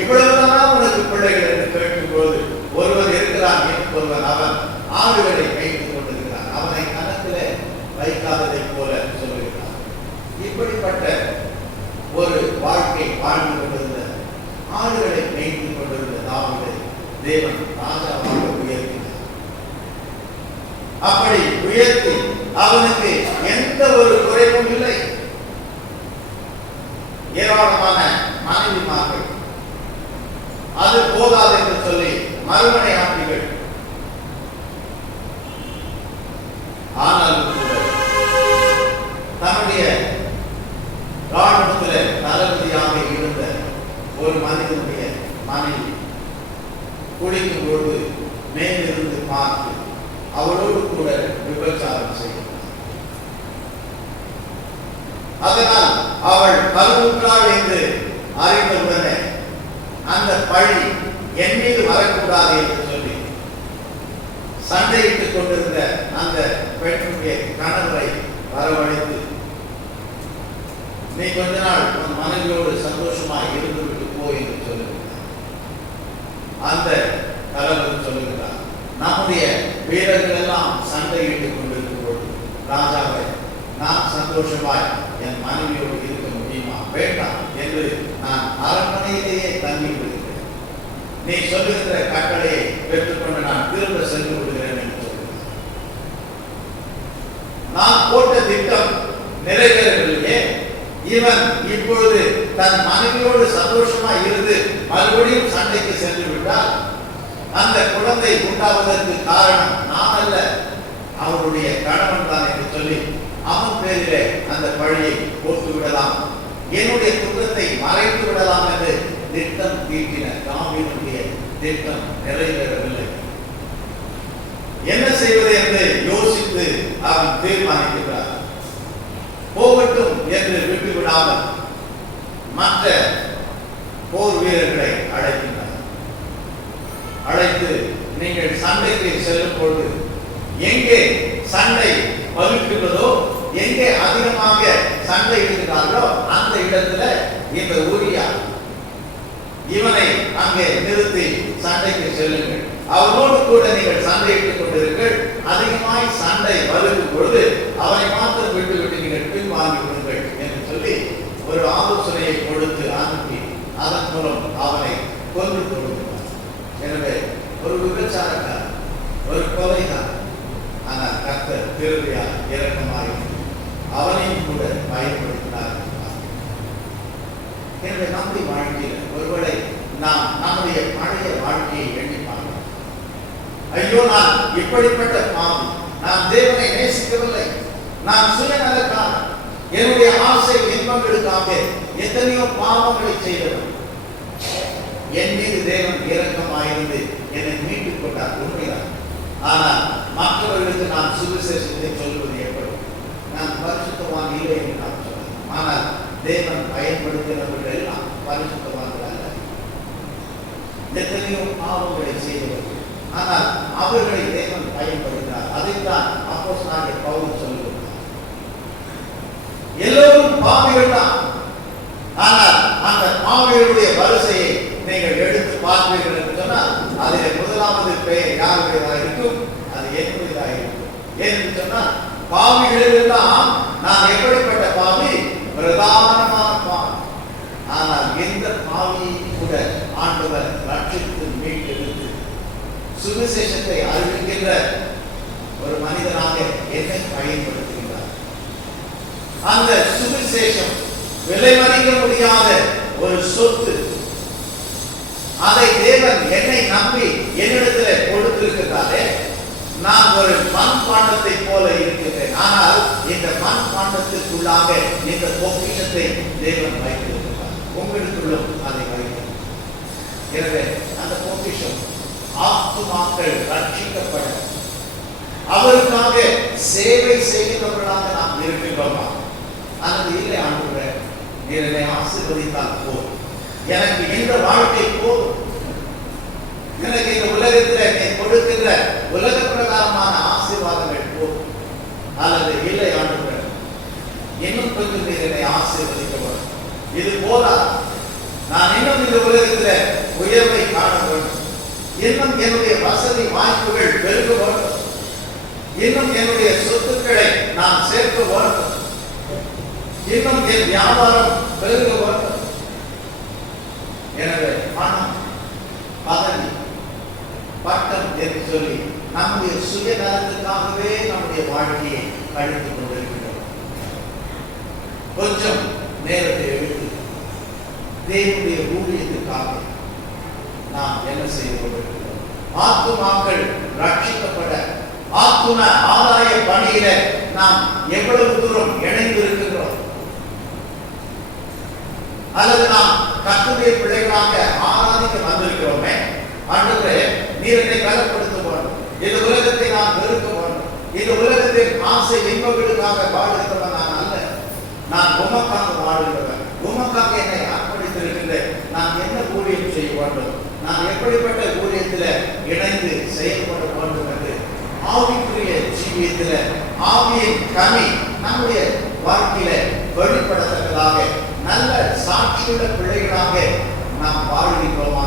இவ்வளவுதான் உனக்கு பிள்ளைகள் என்று கேட்கும் போது ஒருவர் இருக்கிறான் என்று ஒருவன் அவன் ஆடுகளை வைத்துக் கொண்டிருக்கிறான், அவனை கணத்திலே வைக்காததை போல சொல்லுகிறார். இப்படிப்பட்ட ஒரு வாழ்க்கை வாழ்ந்து கொண்டிருந்த ஆடுகளை வைத்துக் கொண்டிருந்த தாவீதை தேவன் ராஜாவாக உயர்த்தினார். அப்படி உயர்த்தி அவனுக்கு எந்த ஒரு குறைவும் இல்லை, ஏராளமான மனைவிமார்கள், அது போதாது என்று சொல்லி மறுமனை ஆட்சிகள். ஆனாலும் கூட தன்னுடைய ராணுவத்தில் தளபதியாக அவளோடு கூட விபச்சாரம் செய்கிறார். அதனால் அவள் கருவுற்றாள் என்று அறிந்தவுடனே அந்த பழி என் மீது வரக்கூடாது என்று சொல்லி சண்டையிட்டுக் கொண்டிருந்த அந்த பெண்ணுடைய கணவரை வரவழைத்து, நீ கொஞ்ச நாள் உன் மனைவியோடு சந்தோஷமாய் இருந்து விட்டு போ என்று சொல்லுகிறார். அந்த தலைவர் சொல்லுகிறார், நம்முடைய வீரர்கள் எல்லாம் சண்டையிட்டுக் கொண்டிருக்கும் பொழுது ராஜாவை நான் சந்தோஷமாய் என் மனைவியோடு இருக்க முடியுமா? வேண்டாம் என்று நான் அரண்மனையிலேயே தங்கி விடுகிறேன். நீ சொல்லுகிற கட்டளையை பெற்றுக்கொண்டு நான் திரும்ப சென்று விடுகிறேன் என்று சொல்லுகிறேன். நான் போட்ட திட்டம் நிறைவேறவில்லையே. இவன் இப்பொழுது தன் மனைவியோடு சந்தோஷமா இருந்து மறுபடியும் சண்டைக்கு சென்று விட்டால் அந்த குழந்தை உண்டாவதற்கு காரணம் நான் அல்ல, அவருடைய கணவன் தான் என்று சொல்லி அவன் பேரிலே அந்த பழியை போட்டு விடலாம், என்னுடைய குற்றத்தை மறைத்து விடலாம் என்று திட்டம் தீட்டின தாவீதுடைய திட்டம் நிறைவேறவில்லை. என்ன செய்வது என்று யோசித்து அவன் தீர்மானிக்கிறார். போகட்டும் என்று விட்டு விடாமல் மற்ற போர் வீரர்களை அழைக்கின்றார். அழைத்து, நீங்கள் சண்டைக்கு செல்லும் பொழுது எங்கே சண்டை வலுக்கிறதோ, எங்கே அதிகமாக சண்டை இருக்கிறார்களோ அந்த இடத்துல இந்த ஊரியா இவனை அங்கே நிறுத்தி சண்டைக்கு செல்லுங்கள், அவனோடு கூட நீங்கள் சண்டையிட்டுக் கொண்டிருங்கள். அதிகமாய் சண்டை வலுக்கும் பொழுது அவனை மாத்திரம் விட்டு விட்டு நீங்கள் பின்வாங்கி விடுங்கள் என்று சொல்லி ஒரு ஆலோசனையை கொடுத்து அனுப்பி அதன் மூலம் அவனை கொன்று கொடுக்கிறார். எனவே ஒரு விபச்சாரக்காரர், ஒரு கொலைகாரர், ஆனால் கர்த்தர் திருவிழா இரக்கமாக அவனையும் கூட பயன்படுத்தினார். எனவே நம்முடைய வாழ்க்கையில் ஒருவேளை நாம் நம்முடைய பழைய வாழ்க்கையை எண்ணி பார்க்கலாம். ஐயோ, நான் இப்படிப்பட்ட பாவி, நான் தேவனை நேசிக்கவில்லை, நான் சுயநலக்காரன், என்னுடைய ஆசை இன்பங்களுக்காக எத்தனையோ பாவங்களை செய்தவன். என் மீது தேவன் இரக்கமாயிருந்து என்னை மீட்டுக் கொண்டார், உண்மைதான். ஆனால் மற்றவர்களுக்கு நான் சுவிசேஷத்தை சொல்வது எப்படி? நான் பரிசுத்தவான் இல்லை என்று நான் சொன்னேன். ஆனால் தேவன் பயன்படுத்தினவர்கள் எல்லாம் பரிசுத்தவான்கள் அல்ல. எத்தனையோ பாவங்களை செய்தவர்கள், ஆனால் அவர்களை தேவன் பயன்படுத்தினார். அதைத்தான் அப்போஸ்தலனாகிய பவுல் சொல்லுகிறார். எல்லோரும் பாவிகள் தான், ஆனால் அந்த பாவிகளுடைய வரிசையை நீங்கள் எடுத்து பார்ப்பீர்கள் என்று சொன்னால் அதில் முதலாவது பெயர் யாருடையதாக இருக்கும்? அது என்னுடையதாக இருக்கும். ஏன்னு சொன்னால் பாவிகளெல்லாம் நான் எப்படிப்பட்ட பாவி? பிரதானமான பாவி. ஆனால் எந்த பாவியை கூட ஆண்டவர் ரட்சித்து மீட்டெடுத்து சுவிசேஷத்தை அறிவிக்கின்ற ஒரு மனிதனாக என்னை பயன்படுத்துகிறார். அந்த சுவிசேஷம் விலை மதிக்க முடியாத ஒரு சொத்து. அதை தேவன் என்னை நம்பி என்னிடத்தில் கொடுத்திருக்கிறாரே, நான் ஒரு மண் பாண்டத்தை போல இருக்கிறேன். ஆனால் இந்த மண் பாண்டத்திற்குள்ளாக இந்த பொக்கிஷத்தை தேவன் வைத்திருக்கிறார். உங்களுக்குள்ளும் அதை வைத்திருக்கிறார். எனவே அந்த பொக்கிஷம் ஆத்துமாக்கள் ரட்சிக்கப்பட அவருக்காக சேவை செய்கிறவர்களாக நாம் இருக்கின்றோமா? அல்லது இல்லை, ஆண்டவரே நீர் என்னை ஆசீர்வதித்தால் போதும், எனக்கு இந்த வாழ்க்கை போதும், எனக்கு இந்த உலகத்தில் நீ கொடுக்கின்ற உலக பிரகாரமான ஆசீர்வாதங்கள் போதும். அல்லது இல்லை, ஆண்டவரே இன்னும் கொஞ்சம் நீர் என்னை ஆசீர்வதிக்க வேண்டும், இது போதா, நான் இன்னும் இந்த உலகத்தில் உயர்வை காண வேண்டும், இன்னும் என்னுடைய வசதி வாய்ப்புகள் பெருக வேண்டும், இன்னும் என்னுடைய சொத்துக்களை நான் சேர்க்க வேண்டும், இன்னும் என் வியாபாரம் பெருக வேண்டும். எனவே பணம், பதவி, பட்டம் என்று சொல்லி நம்முடைய சுயநலத்துக்காகவே நம்முடைய வாழ்க்கையை கழித்துக் கொண்டிருக்கிறோம். கொஞ்சம் நேரத்தை எடுத்து தேவனுடைய ஊழியத்துக்காக நாம் என்ன செய்து கொண்டிருக்கிறோம்? ஆத்துமாக்கள் ரட்சிக்கப்பட ஆத்தும ஆதாய பணியில நாம் எவ்வளவு தூரம் இணைந்து இருக்கின்றோம்? அல்லது நாம் கர்த்தருடைய பிள்ளைகளாக ஆராதிக்க வந்திருக்கிறோமே, ஆண்டவரே நீர் என்னை பலப்படுத்த வேண்டும், இந்த உலகத்தை நான் வெறுக்க எப்படிப்பட்ட ஊழியத்தில் இணைந்து செயல்பட வேண்டும் என்று ஆவிக்குரிய ஜீவியத்தில் ஆவியின் கனி நம்முடைய வாழ்க்கையில வெளிப்படத்தக்கதாக நல்ல சாட்சியுள்ள பிள்ளைகளாக நாம் வாழ்கிறோமா?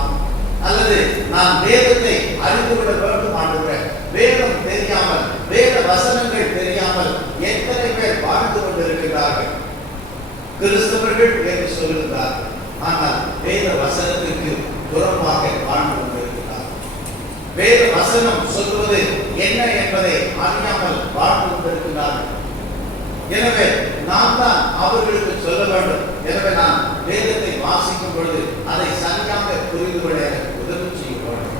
அல்லது நாம் வேதத்தை அறிந்துவிட வேண்டும் ஆண்டுகிற வேதம் தெரியாமல், வேத வசனங்கள் தெரியாமல் எத்தனை பேர் வாழ்ந்து கொண்டிருக்கிறார்கள்? கிறிஸ்தவர்கள் என்று சொல்லுகிறார்கள், ஆனால் வேத வசனத்திற்கு புறம்பாக வாழ்ந்து கொண்டிருக்கிறார்கள். வேத வசனம் சொல்வது என்ன என்பதை அறியாமல் வாழ்ந்து கொண்டிருக்கிறார்கள். எனவே நாம் தான் அவர்களுக்கு சொல்ல வேண்டும். எனவே நான் வேதத்தை வாசிக்கும் பொழுது அதை சரியாக புரிந்து கொள்ள எனக்கு உதவி செய்ய வேண்டும்.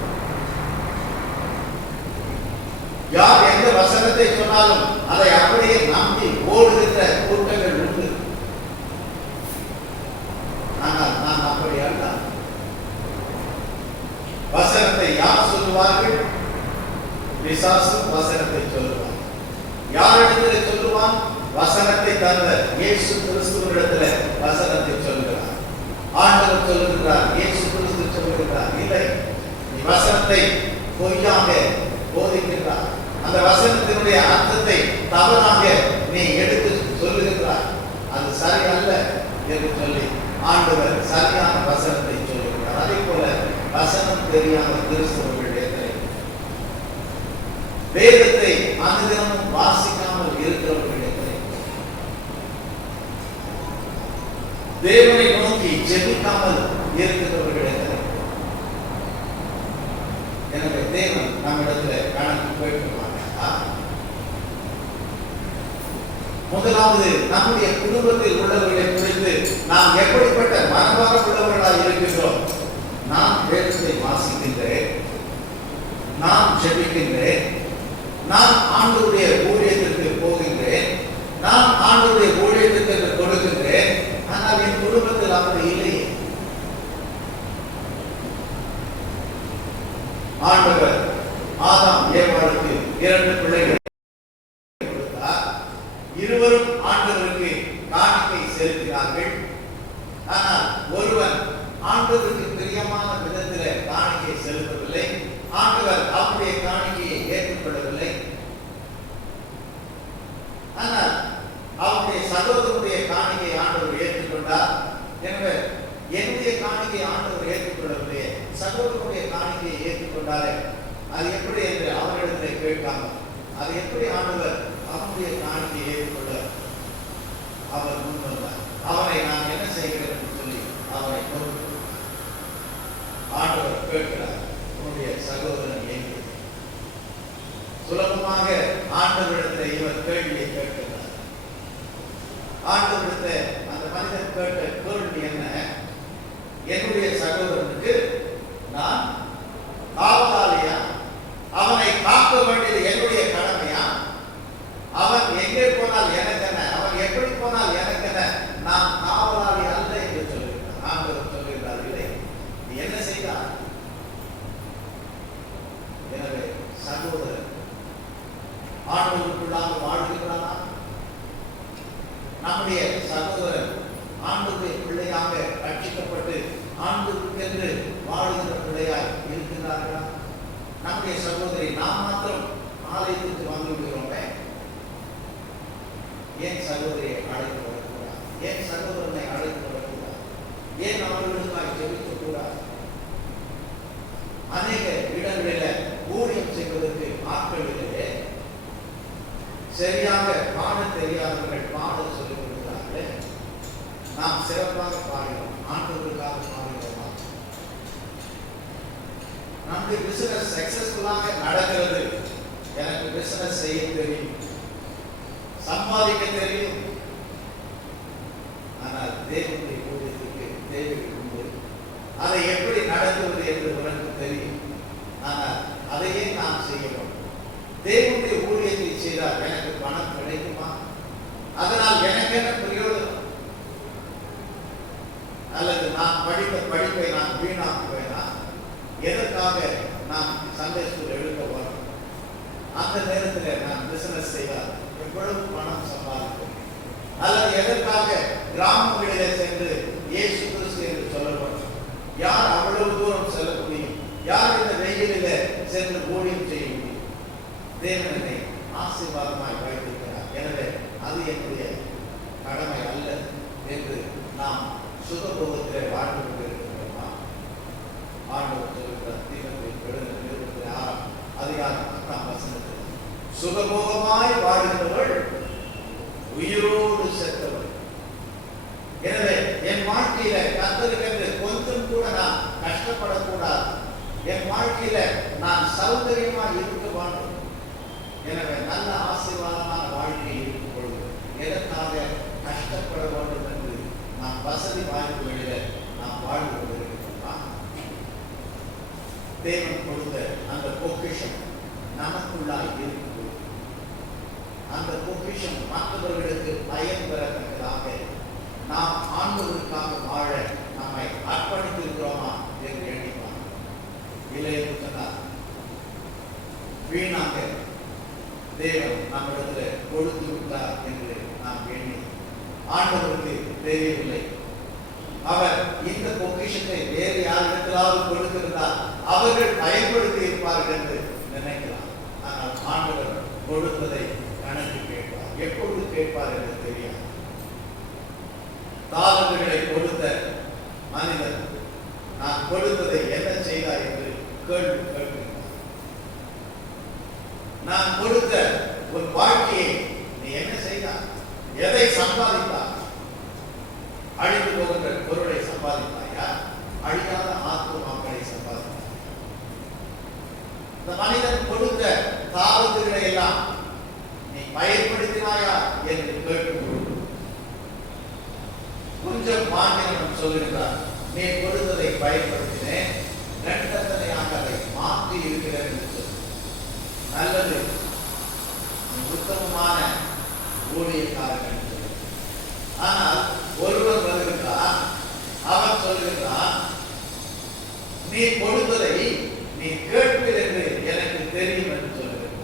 யார் எந்த வசனத்தை சொன்னாலும் அதை அப்படியே நம்பி ஓடுகின்ற கூட்டங்கள் உண்டு. ஆனால் நான் அப்படி அல்ல. வசனத்தை யார் சொல்லுவார்கள்? பிசாசு வசனத்தை சொல்லுவார். யாரிடத்தில் சொல்லுவான்? வசனத்தை தந்த இயேசு கிறிஸ்துவினிடத்தில் வசனத்தை சொல்லுகிறார். ஆண்டவர் சொல்லுகிறார், இயேசு கிறிஸ்து சொல்லுகிறார், இல்லை நீ வசனத்தை பொய்யாக போதிக்கின்றார், அந்த வசனத்தினுடைய அர்த்தத்தை தவறாக நீ எடுத்து சொல்லுகிறார், அது சரி அல்ல என்று சொல்லி ஆண்டவர் சரியான வசனத்தை சொல்லுகிறார். அதே போல வசனம் தெரியாமல் கிறிஸ்தவர்கள் எத்தனை வேதத்தை அனுதினமும் வாசிக்காமல் இருக்கிறவர்கள் எத்தனை தேவனை நோக்கி ஜெபிக்காமல் இருக்கிறவர்கள் எத்தனை. எனவே தேவன் நம்மிடத்துல கணக்கு கேட்க மாட்டார். முதலாவது நம்முடைய குடும்பத்தில் உள்ளவர்களை குறித்து நாம் எப்படிப்பட்ட மனபாக உள்ளவர்களாக இருக்கின்றோம்? நான் வேதத்தை வாசிக்கின்றேன், நான் ஜெபிக்கின்றேன், நான் ஆண்டவருடைய ஊழியத்திற்கு போகின்றேன், நான் ஆண்டவருடைய ஊழியத்திற்கு கொடுக்கின்றேன், ஆனால் என் குடும்பத்தில் அப்படி இல்லையே. ஆண்டவர் ஆதாம் ஏவாளுக்கு 2 பிள்ளைகள் கொடுத்தார். இருவரும் ஆண்டவருக்கு காணிக்கை செலுத்தினார்கள். ஆனால் ஒருவன் ஆண்டவருக்கு பிரியமான விதத்தில் காணிக்கை செலுத்தவில்லை. ஆண்டவர் அவருடைய காணிக்கையை ஏற்றுக்கொள்ளவில்லை. ஆனால் அவருடைய சகோதரனுடைய காணிக்கையை ஆண்டவர் ஏற்றுக்கொண்டார். எனவே என்னுடைய காணிக்கையை ஆண்டவர் ஏற்றுக்கொள்ளவில்லை, சகோதரனுடைய காணிக்கையை ஏற்றுக்கொண்டாரே, அது எப்படி என்று அவரிடத்தில் கேட்காம அது எப்படி ஆண்டவர் அவருடைய காணிக்கையை ஏற்றுக்கொள்ள அவர் முன் வந்தார். அவனை நான் என்ன செய்கிறேன் என்று சொல்லி அவனை ஆண்டவர் கேட்கிறார், உன்னுடைய சகோதரன் எங்கே? சுலபமாக ஆண்டவரிடத்தில் இவர் கேள்வியை கேட்கிறார். ஆண்டவரிடத்தில் அந்த மனிதன் கேட்ட கேள்வி என்ன? என்னுடைய சகோதரனுக்கு நான் காவலாளியா? அவனை காக்க வேண்டியது என்னுடைய கடமையா? அவன் எங்கே போனால் எனக்கு என்ன, அவன் எப்படி போனால் எனக்கு என்ன, நான் காவலாளி அல்ல என்று சொல்லுகிறார். ஆண்டவர் சொல்லுகிறார், இல்லை, நீ என்ன செய்தார்? எனவே சகோதரன் ஆண்டவருக்குள்ளாக வாழ்கிறானா? நம்முடைய சகோதரன் ஆண்டவருடைய பிள்ளையாக ரட்சிக்கப்பட்டு ஆண்டவருக்கென்று வாழுகிற பிள்ளையாய் இருக்கிறார்களா? நம்முடைய சகோதரி நாம் மாத்திரம் ஆலயத்திற்கு வந்து விடுகிறோமே, ஏன் சகோதரியை அழைத்து வரக்கூடாது? ஏன் சகோதரனை அழைத்து வரக்கூடாது? ஏன் அவர்களுக்காக ஜெபிக்கக்கூடாது? அநேக இடங்களில் ஊழியம் செய்வதற்கு ஆட்கள் இல்லையே, சரியாக பாட தெரியாதவர்கள் பாட சொல்லிக் கொடுக்கிறார்களே. நாம் சிறப்பாக பாடுகிறோம், ஆண்டவர்களுக்காக பாடுகிறோமா? நம்முடைய பிசினஸ் சக்சஸ்ஃபுல்லாக நடக்கிறது. எனக்கு பிசினஸ் செய்ய தெரியும், சம்பாதிக்க தெரியும், ஆனால் தேவனுடைய ஊழியத்துக்கு தேவைகள் உண்டு. அதை எப்படி நடத்துவது என்று உனக்கு தெரியும், ஆனால் அதையே நாம் செய்யணும். தேவனுடைய ஊழியத்தை செய்தால் எனக்கு பணம் கிடைக்குமா? அதனால் எனக்கு என்ன பிரயோஜனம்? அல்லது நான் படித்த படிப்பை நான் வீணாக்குவேனா? எதற்காக நான் சண்டே ஸ்கூல் எடுக்க வரும்? அந்த நேரத்தில் நான் பிசினஸ் செய்தால் எவ்வளவு பணம் சம்பாதிப்பேன்? அல்லது எதற்காக கிராமங்களிலே சென்று இயேசு கிறிஸ்து என்று சொல்லப்படும்? யார் அவ்வளவு தூரம் செல்ல முடியும்? யார் இந்த வெயிலிலே சென்று ஊழியம் செய்ய முடியும்? தேவன் என்னை ஆசீர்வாதமாய் வைத்திருக்கிறார், எனவே அது என்னுடைய கடமை அல்ல என்று நாம் சுகபோகத்திலே வாழ்ந்து கொண்டிருக்கிறோமா? ஆண்டவர் சொல்கிறார் தீமோத்தேயு 6:10 சுகபோகமாய் வாழ்கிறவள் உயிரோடு சென்றவள். எனவே என் வாழ்க்கையில கர்த்தருக்கென்று கொஞ்சம் கூட நான் கஷ்டப்படக்கூடாது. என் வாழ்க்கையில நான் சௌகரியமா இருக்க வேண்டும். எனவே நல்ல ஆசீர்வாதமான வாழ்க்கை இருக்கும் பொழுது எதற்காக கஷ்டப்பட வேண்டும் என்று நாம் வசதி வாய்ப்புகளில நாம் வாழ்ந்து கொண்டிருக்கிறோமா? தேவன் கொடுத்த அந்த பொக்கிஷம் நமக்குள்ளாய் இருக்கும். அந்த பொக்கிஷம் மற்றவர்களுக்கு பயன் பெறத்தக்கதாக நாம் ஆண்டவருக்காக வாழ நம்மை அர்ப்பணித்திருக்கிறோமா என்று எண்ணிப்பார். இல்லை என்று சொன்னார் வீணாக தேவன் நம்மிடத்தில் கொடுத்து விட்டார் என்று நாம் எண்ணி ஆண்டவருக்கு தெரியவில்லை. அவர் இந்த பொக்கிஷத்தை வேறு யாரிடத்திலாவது கொடுத்திருந்தால் அவர்கள் பயன்படுத்தி இருப்பார்கள் என்று நினைக்கலாம். ஆனால் ஆண்டவர் கொடுத்ததை கணக்கு கேட்பார். எப்பொழுது கேட்பார் என்று தெரியாது. தாளந்துகளை கொடுத்த மனிதன் நான் கொடுத்ததை என்ன செய்தார் என்று கேள்வி கேட்கிறார். நான் கொடுத்த ஒரு வாழ்க்கையை நீ என்ன செய்தார்? எதை சம்பாதித்தார்? அழிந்து போகின்ற பொருளை சம்பாதித்தாயா? அழியாத ஆத்மாக்களை சம்பாதித்தார். இந்த மனிதன் கொடுத்த தாளந்துகளை எல்லாம் நீ பயன்படுத்தினாயா என்று கேட்கும்போது கொஞ்சம் மாநிலம் சொல்லுகிறார், நீ கொடுத்ததை பயன்படுத்தினேன், இரண்டத்தனையாக அதை மாற்றி இருக்கிறேன் என்று சொல்லு. நல்லது, உத்தமமான ஊழியக்காரர்கள். ஆனால் ஒருவர் வருகின்றார், அவர் சொல்லுகின்றார், நீ கொடுத்ததை நீ கேட்பீர் என்று எனக்கு தெரியும் என்று சொல்லுகிறார்.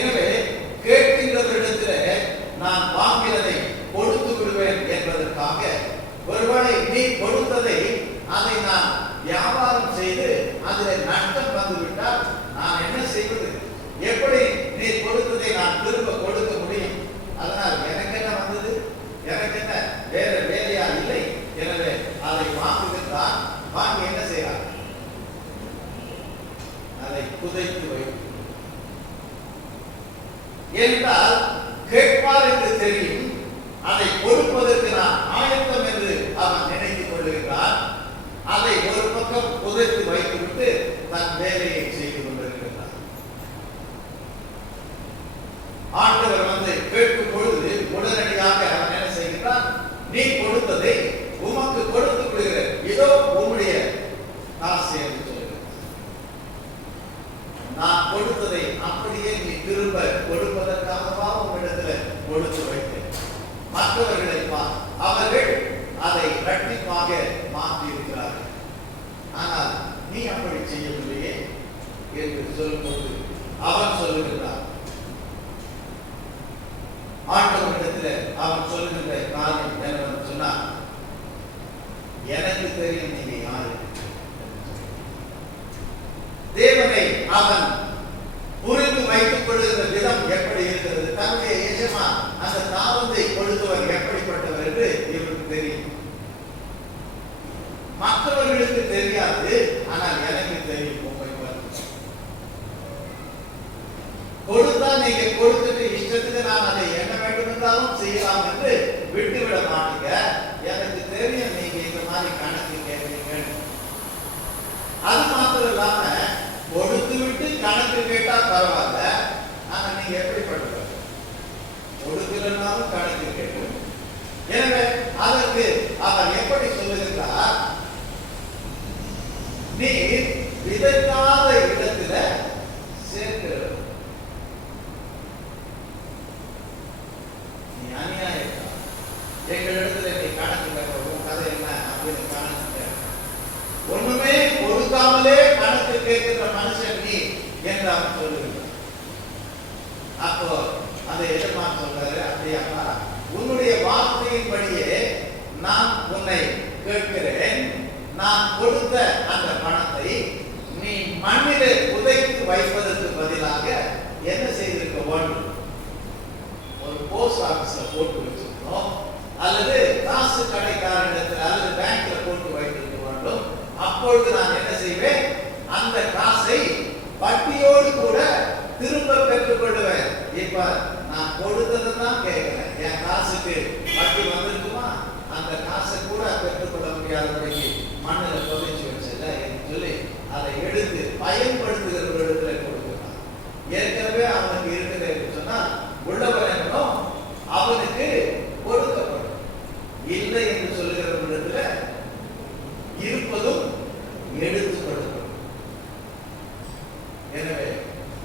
எனவே கேட்கின்றவரிடத்தில் நான் வாங்கினதை கொடுத்து விடுவேன் என்பதற்காக ஒருவேளை நீ கொடுத்ததை அதை நான் வியாபாரம் செய்து அதில் நஷ்டம் வந்துவிட்டால் நான் என்ன செய்வது? எப்படி நீ கொடுத்ததை நான் திரும்ப கொடுக்க முடியும்? அதனால் எனக்கு என்ன வந்தது? எனக்கு என்ன வேற வேலையா இல்லை. எனவே அதை வாங்குகின்றான். வாங்கி என்ன செய்யறார்? அதை புதைத்து வைக்கும். என்றால் கேட்பார் என்று தெரியும், அதை கொடுப்பதற்கு நான் ஆயத்தம் என்று அவன் நினைத்துக் கொள்ளுகிறான். அதை ஒரு பக்கம் புதைத்து வைத்துவிட்டு தன் வேலையை செய்து கொண்டிருக்கிறார். ஆண்டவர் வந்து கேட்கும் பொழுது உடனடியாக அவன் என்ன செய்கிறான்? நீ கொடுத்ததை உமக்கு கொடுத்து விடுகிறேன், இதோ உம்முடைய காசு என்று சொல்லுகிறார். நான் கொடுத்ததை அப்படியே நீ திரும்ப கொடுப்பதற்காகவா உன்னிடத்தில் கொடுத்து வைத்தேன். மற்றவர்களை பார், அவர்கள் அதை இரட்டிப்பாக மாற்றி இருக்கிறார்கள். ஆனால் நீ அப்படி செய்யவில்லையே என்று சொல்லும்போது அவன் சொல்லுகிறார். ஆண்டவரிடத்தில் அவன் சொல்லுகின்ற காரியம் என்னவென்று சொன்னார், எனக்கு தெரியும் நீங்க யாரு. தேவனை அவன் புரிந்து வைத்துக் கொள்ளுகிற விதம் எப்படி இருக்கிறது? தன்னுடைய எஜமான் அந்த தாளந்தை கொடுத்தவர் எப்படிப்பட்டவர் என்று இவருக்கு தெரியும். மற்றவர்களுக்கு தெரியாது, ஆனால் எனக்கு தெரியும். கொடுத்தா நீங்க கொடுத்துட்டு இஷ்டத்துக்கு நான் அதை என்ன வேண்டும் என்றாலும் செய்யலாம் என்று விட்டுவிட மாட்டீங்க. எனக்கு தெரியும் நீங்க இந்த மாதிரி கணக்கு கேட்கிறீங்க. அது மாத்திரம் இல்லாம கொடுத்து விட்டு கணக்கு கேட்டா பரவாயில்ல, ஆனா நீங்க எப்படிப்பட்டவர்? கொடுக்கலன்னாலும் கணக்கு கேட்கும். எனவே அதற்கு அவர் எப்படி சொல்லுகிறார்? நீ விதைக்காத இடத்துல சேர்க்கிறார். நீ அநியாயம் எங்களிடத்துல நீ கணக்கு கேட்க கதை என்ன அப்படின்னு கணக்கு ஒண்ணுமே கொடுக்காமலே கணக்கு கேட்கிற மனுஷன் நீ என்று அவன் சொல்லுகிறார். அப்போ அந்த எஜமான் சொல்றாரு, அப்படியாப்பா உன்னுடைய வார்த்தையின்படியே நான் உன்னை கேட்கிறேன், நான் கொடுத்த அந்த பணத்தை நீ மண்ணிலே புதைத்து வைப்பதற்கு பதிலாக என்ன செய்திருக்க வேண்டும்? ஒரு போஸ்ட் ஆபீஸ்ல போட்டு வச்சிருக்கணும், அல்லது காசு கடைக்காரனிடத்தில் அல்லது பேங்க்ல போட்டு வைத்திருக்க வேண்டும். அப்பொழுது நான் என்ன செய்வேன்? அந்த காசை வட்டியோடு கூட திரும்ப பெற்றுக் கொள்வேன். இப்ப நான் கொடுத்ததை தான் கேட்கிறேன், என் காசுக்கு வட்டி வந்திருக்குமா? அந்த காசை கூட பெற்றுக்கொள்ள முடியாதபடிக்கு மண்ணில் புதைச்சு வச்சல என்று சொல்லி அதை எடுத்து பயன்படுத்துகிறவர்களிடத்துல கொடுக்கிறான். ஏற்கனவே அவனுக்கு இருக்கிறது என்று சொன்னால் உள்ளவன் என்றும் அவனுக்கு கொடுக்கப்படும். இல்லை என்று சொல்லுகிறவர்களிடத்துல இருப்பதும் எடுத்துக் கொள்ளப்படும். எனவே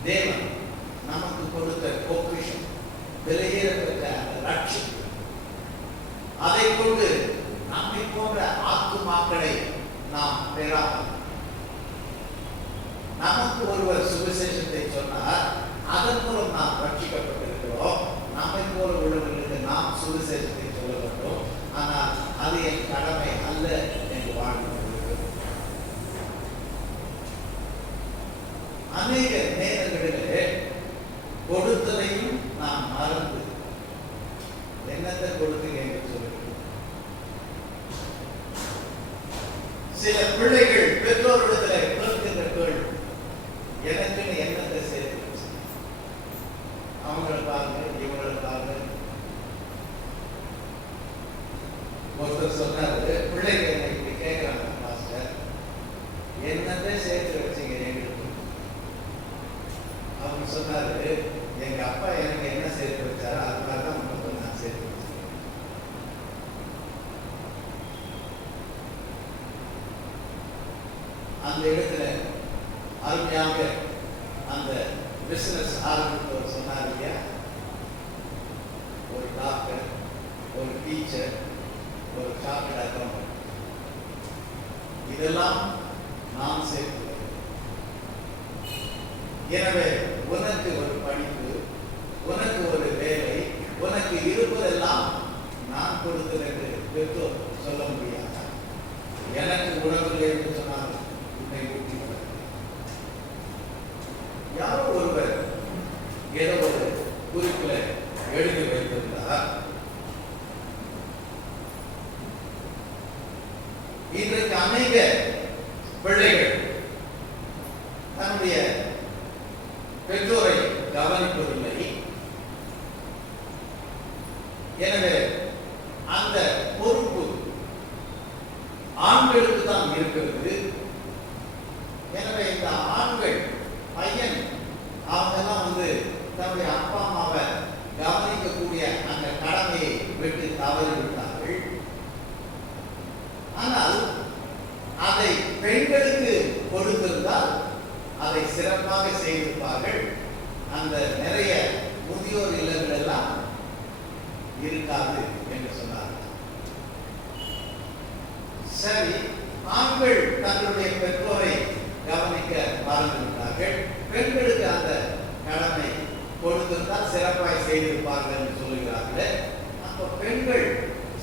தேவன் நமக்கு கொடுத்த பொக்கிஷம், விலையேறப்பட்ட ரட்சிப்பு, அதை கொண்டு நம்மை போன்ற ஆத்துமாக்களை நாம் பெறாமல், நமக்கு ஒருவர் சுவிசேஷத்தை சொன்னார், அதன் மூலம் நாம் ரட்சிக்கப்பட்டிருக்கிறோம். நம்மை போல உள்ளவர்களுக்கு நாம் சுவிசேஷத்தை சொல்ல வேண்டும். ஆனால் அது என் கடமை அல்ல என்று வாழ்ந்து அநேக நேரங்களிலே கொடுத்ததையும் நாம் மறந்து என்னத்தை கொடுத்தீங்க என்று சொல்லுகிறோம். சில பிள்ளைகள் பெற்றோரிடத்தில் கேட்கின்ற கேள்வி, எனக்குன்னு என்னத்தை சேர்த்து அவங்களை பாருங்க, இவங்களை பாருங்க. ஒருத்தர் சொன்னாரு, பிள்ளைகள் என்ன இப்படி கேட்கிறாங்க, மாஸ்டர் என்னத்தை சேர்த்து வச்சீங்க எங்களுக்கு? அவங்க சொன்னாரு, எங்க அப்பா எனக்கு என்ன சேர்த்து வச்சாரோ அது மாதிரிதான் உங்களுக்கு நான் சேர்த்து வச்சேன். அந்த இடத்துல அருமையாக அந்த பிசினஸ் ஆரம்பித்தவர் சொன்னார் இல்லையா, ஒரு டாக்டர், ஒரு டீச்சர், ஒரு சார்ட்டர்ட் அக்கவுண்டன்ட், இதெல்லாம் நாம் சேர்த்து. எனவே உனக்கு ஒரு படிப்பு, உனக்கு ஒரு வேலை, உனக்கு இருப்பதெல்லாம் நான் கொடுத்தது என்று பெற்றோர் சொல்ல முடியாது. எனக்கு உணவு என்று சொன்னால் உன்னை ஊட்டி யாரோ ஒருவர் ஏதோ ஒரு குறிப்பில் எழுதி வைத்திருந்தார். இன்றைக்கு அநேக பிள்ளைகள் தன்னுடைய பெற்றோரை கவனிப்பதில்லை. எனவே அந்த பொறுப்பு ஆண்களுக்கு தான் இருக்கிறது. எனவே இந்த ஆண்கள், பையன், அவங்கெல்லாம் தன்னுடைய அப்பா அம்மாவை கவனிக்கக்கூடிய அந்த கடமையை விட்டு தவறிவிட்டார்கள். ஆனால் அதை பெண்களுக்கு கொடுத்திருந்தால் அதை சிறப்பாக செய்திருப்பார்கள். அந்த நிறைய முதியோர் இல்லங்கள் எல்லாம் இருக்காது என்று சொன்னார்கள். சரி, ஆண்கள் தங்களுடைய பெற்றோரை கவனிக்க மறந்துவிட்டார்கள். பெண்களுக்கு அந்த கடமை கொடுத்திருந்தால் சிறப்பாக செய்திருப்பார்கள் என்று சொல்லுகிறார்கள். அப்போ பெண்கள்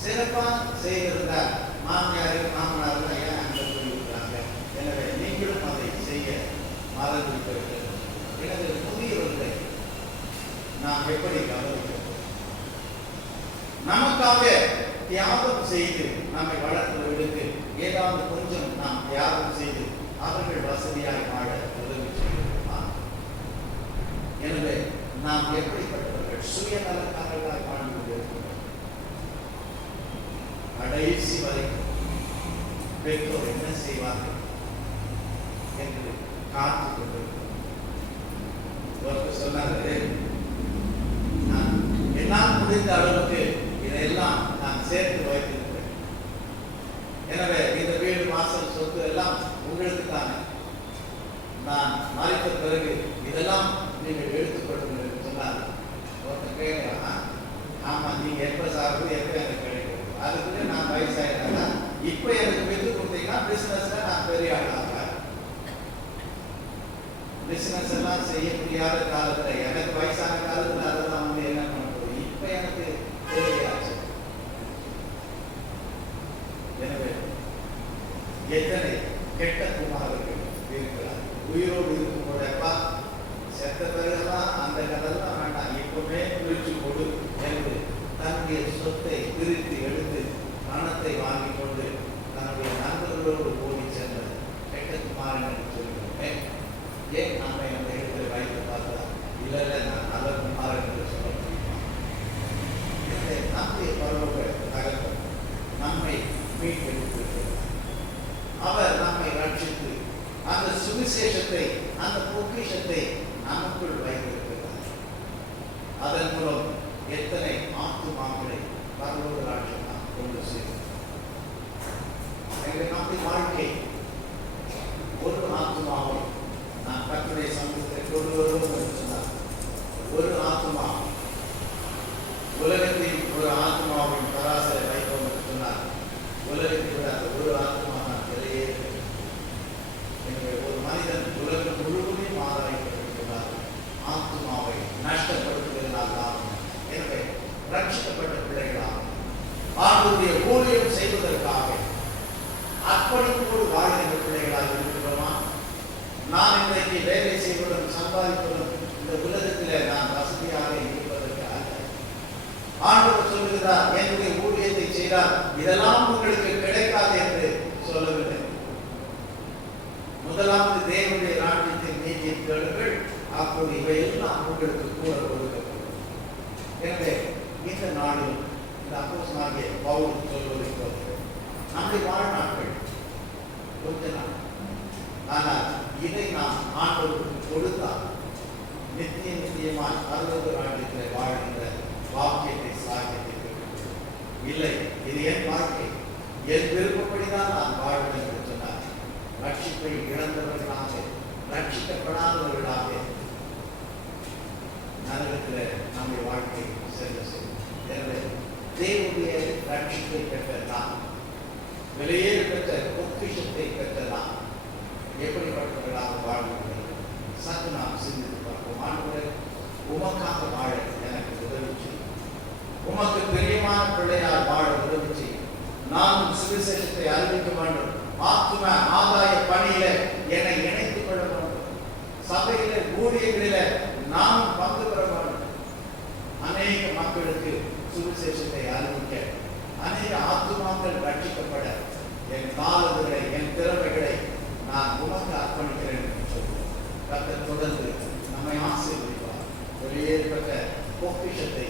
சிறப்பாக செய்திருந்தால் மாமியார் மாமனார் ஏன் அங்கே சொல்லியிருக்கிறாங்க? எனவே நீங்களும் அதை செய்ய மறந்துவிட்டீர்கள். எனது முதியவர்களை நாம் எப்படி கவனிக்கிறோம்? நமக்காக தியாகம் செய்து நம்மை வளர்த்தவர்களுக்கு ஏதாவது கொஞ்சம் நாம் தியாகம் செய்து அவர்கள் வசதியாய் வாழ உதவி செய்கிறோமா? எனவே நாம் எப்படிப்பட்டவர்கள்? சுயநலக்காரர்களாய் வாழ்ந்து கொண்டிருக்கிறோம். கடைசி வரைக்கும் பெற்றோர் என்ன செய்வார்கள் என்று காத்துக் கொண்டிருக்கிறோம். ஒருத்தர் சொன்னாரு, நான் என்னால் முடிந்த அளவுக்கு இதையெல்லாம் நான் சேர்த்து வைத்திருக்கிறேன். எனவே இந்த வீடு, வாசல், சொத்து எல்லாம் உங்களுக்கு தானே. நான் மறைத்த பிறகு இதெல்லாம் நீங்கள் எடுத்துக்கொள்ளுங்கள் என்று சொன்னார். ஒருத்தர் கேட்கிறான், ஆமா நீங்க எப்ப சாப்பிடுறது, எப்ப எனக்கு கிடைக்கும்? அதுக்குள்ளே நான் வயசாயிட்டா இப்ப எனக்கு பெற்று கொடுத்தீங்கன்னா பிசினஸ்ல நான் பெரிய ஆளாக, பிசினஸ் எல்லாம் செய்ய முடியாத காலத்துல, எனக்கு வயசான காலத்துல அதெல்லாம் என்ன பண்ண போகுது? இப்ப எனக்கு தேவையாச்சு. எனவே எத்தனை கெட்ட குமாரர்கள் இருக்கிறார். உயிரோடு இருக்கும் போதப்பா செத்த பிறகுதான் அந்த கதெல்லாம் வேண்டாம், இப்பவே பிரிச்சு கொடு என்று தன்னுடைய சொத்தை பிரித்து எடுத்து பணத்தை வாங்கி கொண்டு தன்னுடைய நண்பர்களோடு ஓடி சென்ற கெட்ட குமாரன் என்று சொல்கிறோமே. ஏன் நம்மை அந்த இடத்தில் வைத்து பார்த்தா இல்லை நான் நல்ல குமாரன் என்று சொல்ல முடியுமா? நம்முடைய பரலோக தகவல் நம்மை மீட்டெடுத்திருக்கிறார். அவர் நம்மை ரட்சித்து அந்த சுவிசேஷத்தை அந்த பொக்கிஷத்தை நமக்குள் வைத்திருக்கிறார். அதன் மூலம் எத்தனை ஆத்துமாக்களை பரலோக ராஜ்யம் நாம் கொண்டு சேர்க்கிறோம். நம்முடைய வாழ்க்கை ஒரு ஆத்துமாவை நான் கர்த்தருடைய சமூகத்தை கொண்டு வருவோம் என்று சொன்னார். ஒரு ஆத்துமா உலகத்தில் ஒரு ஆத்மாவின் தராசரை வைப்போம் என்று சொன்னார். உலகத்தை விட அந்த ஒரு ஆத்மா நான் விலையே எனவே ஒரு மனிதன் உலகம் முழுவதையும் ஆராய்கிறார். ஆத்மாவை நஷ்டப்படுத்துவதனால் ஆகும். எனவே ரட்சிக்கப்பட்ட பிள்ளைகளாக ஆண்டுடைய ஊழியம் செய்வதற்காக அர்ப்பணிப்போடு வாழ்கின்ற பிள்ளைகளாக இருக்கிறோமா? நான் இன்றைக்கு வேலை செய்வதும் சம்பாதிப்பதும் இந்த உலகத்தில் நான் வசதியாக இருப்பதற்கு அல்ல. ஆண்டவர் சொல்லுகிறார், என்னுடைய ஊழியத்தை செய்தால் இதெல்லாம் உங்களுக்கு கிடைக்காது என்று சொல்லவில்லை. முதலாவது தேவனுடைய ராஜ்யத்தின் நீதியை தேடுங்கள், அப்போது இவையெல்லாம் உங்களுக்கு கூட கொடுக்கப்படும். எனவே இந்த நாளில் இந்த அப்போஸ்தலனாகிய பவுல் சொல்வதை போல நம்முடைய வாழ்நாட்கள் கொஞ்ச நாள், ஆனால் இதை நாம் ஆண்டவருக்கு கொடுத்தால் நித்தியமாய் பரலோக ராஜ்யத்தில் வாழ்கின்ற வாக்கியத்தை சாக்கியத்தை பெற்றுக்கொள்ளும். இல்லை, இது என் வாழ்க்கை, என் விருப்பப்படிதான் நான் வாழ்வேன் என்று சொன்னார். ரட்சிப்பை இழந்தவர்களாக ரட்சிக்கப்படாதவர்களாக நரகத்தில் நம்முடைய வாழ்க்கை செல்ல செய்யும். எனவே தேவனுடைய ரட்சிப்பை பெற்ற நாம், விலையேறு பெற்ற பொக்கிஷத்தை பெற்ற நாம் எப்படிப்பட்டவர்களாக வாழ்வதில்லை சற்று நாம் சிந்தித்து பார்ப்போம். ஆண்டவரே, உமக்காக வாழ எனக்கு உதவி செய்யும். உமக்கு பிரியமான பிள்ளையால் வாழ உதவி செய்யும். நானும் சுவிசேஷத்தை அறிவிக்க வேண்டும். ஆத்தும ஆதாய பணியில என்னை இணைத்துக் கொள்ள வேண்டும். சபையில ஊழியர்களில நானும் பங்கு பெற வேண்டும். அநேக மக்களுக்கு சுவிசேஷத்தை அறிவிக்க, அநேக ஆத்துமாக்கள் ரட்சிக்கப்பட என் காலங்களை என் திறமைகளை நான் உமக்கு அர்ப்பணிக்கிறேன் என்று சொல்லுவோம். கர்த்தர் தொடர்ந்து நம்மை ஆசீர்வதிப்பார். வெளியேற்பட்ட பொக்கிஷத்தை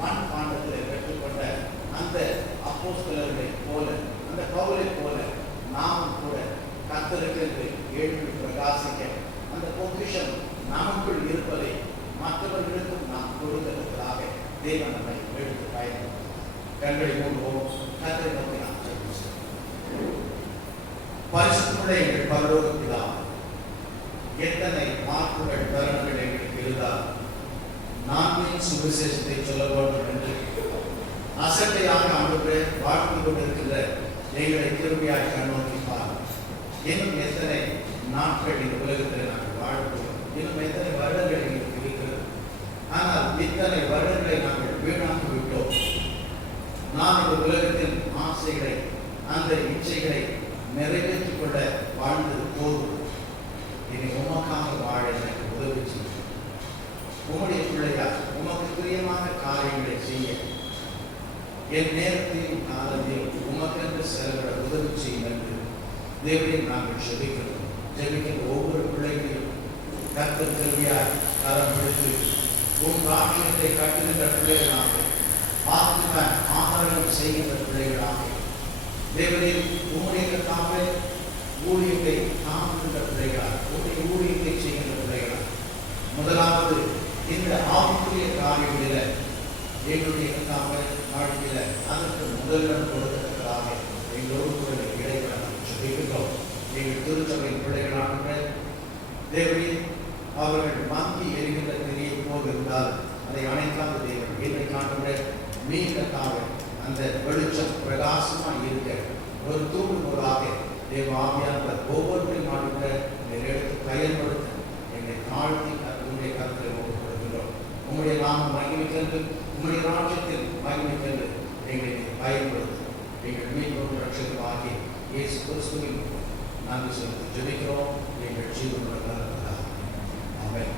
மண் பாண்டத்தில் பெற்றுக்கொண்ட அந்த அப்போஸ்தலர்களை போல, அந்த பவுலை போல நாமும் கூட கர்த்தருக்கு எழுந்து பிரகாசிக்க, அந்த பொக்கிஷம் நமக்குள் இருப்பதை மற்றவர்களுக்கும் நாம் கொடுக்கிறதுக்காக தேவன் நம்மை எடுத்து பயன்படுத்துவார். கண்களை மூடுவோம். கர்த்தரை நோக்கி நாம் பரிசுத்தமுள்ள எங்கள் பரலோக பிதாவே, எத்தனை மாற்றுகள் தருணங்கள் எங்களுக்கு இருந்தால் நான்கையும் சுவிசேஷத்தை சொல்ல வேண்டும் என்று அசட்டையாக ஆண்டவரே வாழ்ந்து கொண்டிருக்கின்ற எங்களை திரும்பியாக கண்ணோக்கிப்பார். இன்னும் எத்தனை நாட்கள் இந்த உலகத்தில் நாங்கள் வாழ்கிறோம், இன்னும் எத்தனை வருடங்கள் எங்களுக்கு இருக்கிறது. ஆனால் இத்தனை வருடங்களை நாங்கள் வீணாக்கி விட்டோம். நான் இந்த உலகத்தின் ஆசைகளை அந்த இச்சைகளை நிறைவேற்றிக் கொள்ள வாழ்ந்தது போதும். இனி உமக்காக வாழ எனக்கு உதவி செய்யும். உம்முடைய பிள்ளையார் உமக்கு பிரியமான காரியங்களை செய்ய என் நேரத்தையும் காலத்தையும் உமக்கென்று செலவிட உதவி செய்யும் என்று தேவனை நாங்கள் ஜெபிக்கிறோம். ஜெபிக்கிற ஒவ்வொரு பிள்ளைகளையும் கர்த்தர் கல்வியார் கரம் பிடித்து உன் ராஜ்யத்தை கட்டுகின்ற பிள்ளைகளாக, ஆத்ம ஆதாரம் செய்கின்ற பிள்ளைகளாக, தேவனில் உம்முடைய தாமே ஊழியத்தை காண்கின்ற பிள்ளைகளாக, உன்னுடைய ஊழியத்தை செய்கின்ற பிள்ளைகளாக, முதலாவது இந்த ஆவிக்குரிய காரியங்களில் எங்களுடைய தாமே வாழ்க்கையில் அதற்கு முதலிடம் கொடுக்கிறதுக்காக எங்களோடு கூட இடைப்பட சொல்லியிருக்கிறோம். எங்கள் திருச்சபையின் பிள்ளைகளான தேவனில் அவர்கள் மங்கி எரிகின்ற திரியை போல் இருந்தால் அதை அணைக்காத தேவன் என்னை காண்கின்ற மீண்டக்காக அந்த வெளிச்சம் பிரகாசமாக இருக்க ஒரு தூண்டுகோலாக தேவ ஆவியானவர் ஒவ்வொன்றையும் ஆடுகிற எடுத்து பயன்படுத்த என்னை தாழ்த்தி உங்களுடைய கருத்தை ஒப்புக்கொடுக்கிறோம். உங்களுடைய நாமம் மகிமைக்கென்று, உங்களுடைய ராஜ்யத்தில் மகிமைக்கென்று எங்களை பயன்படுத்தும். எங்கள் மீண்டும் ரட்சகமாகி இயேசு கிறிஸ்துவின் நன்றி செலுத்தி ஜெபிக்கிறோம் எங்கள் ஜீவனுள்ள ஆமென்.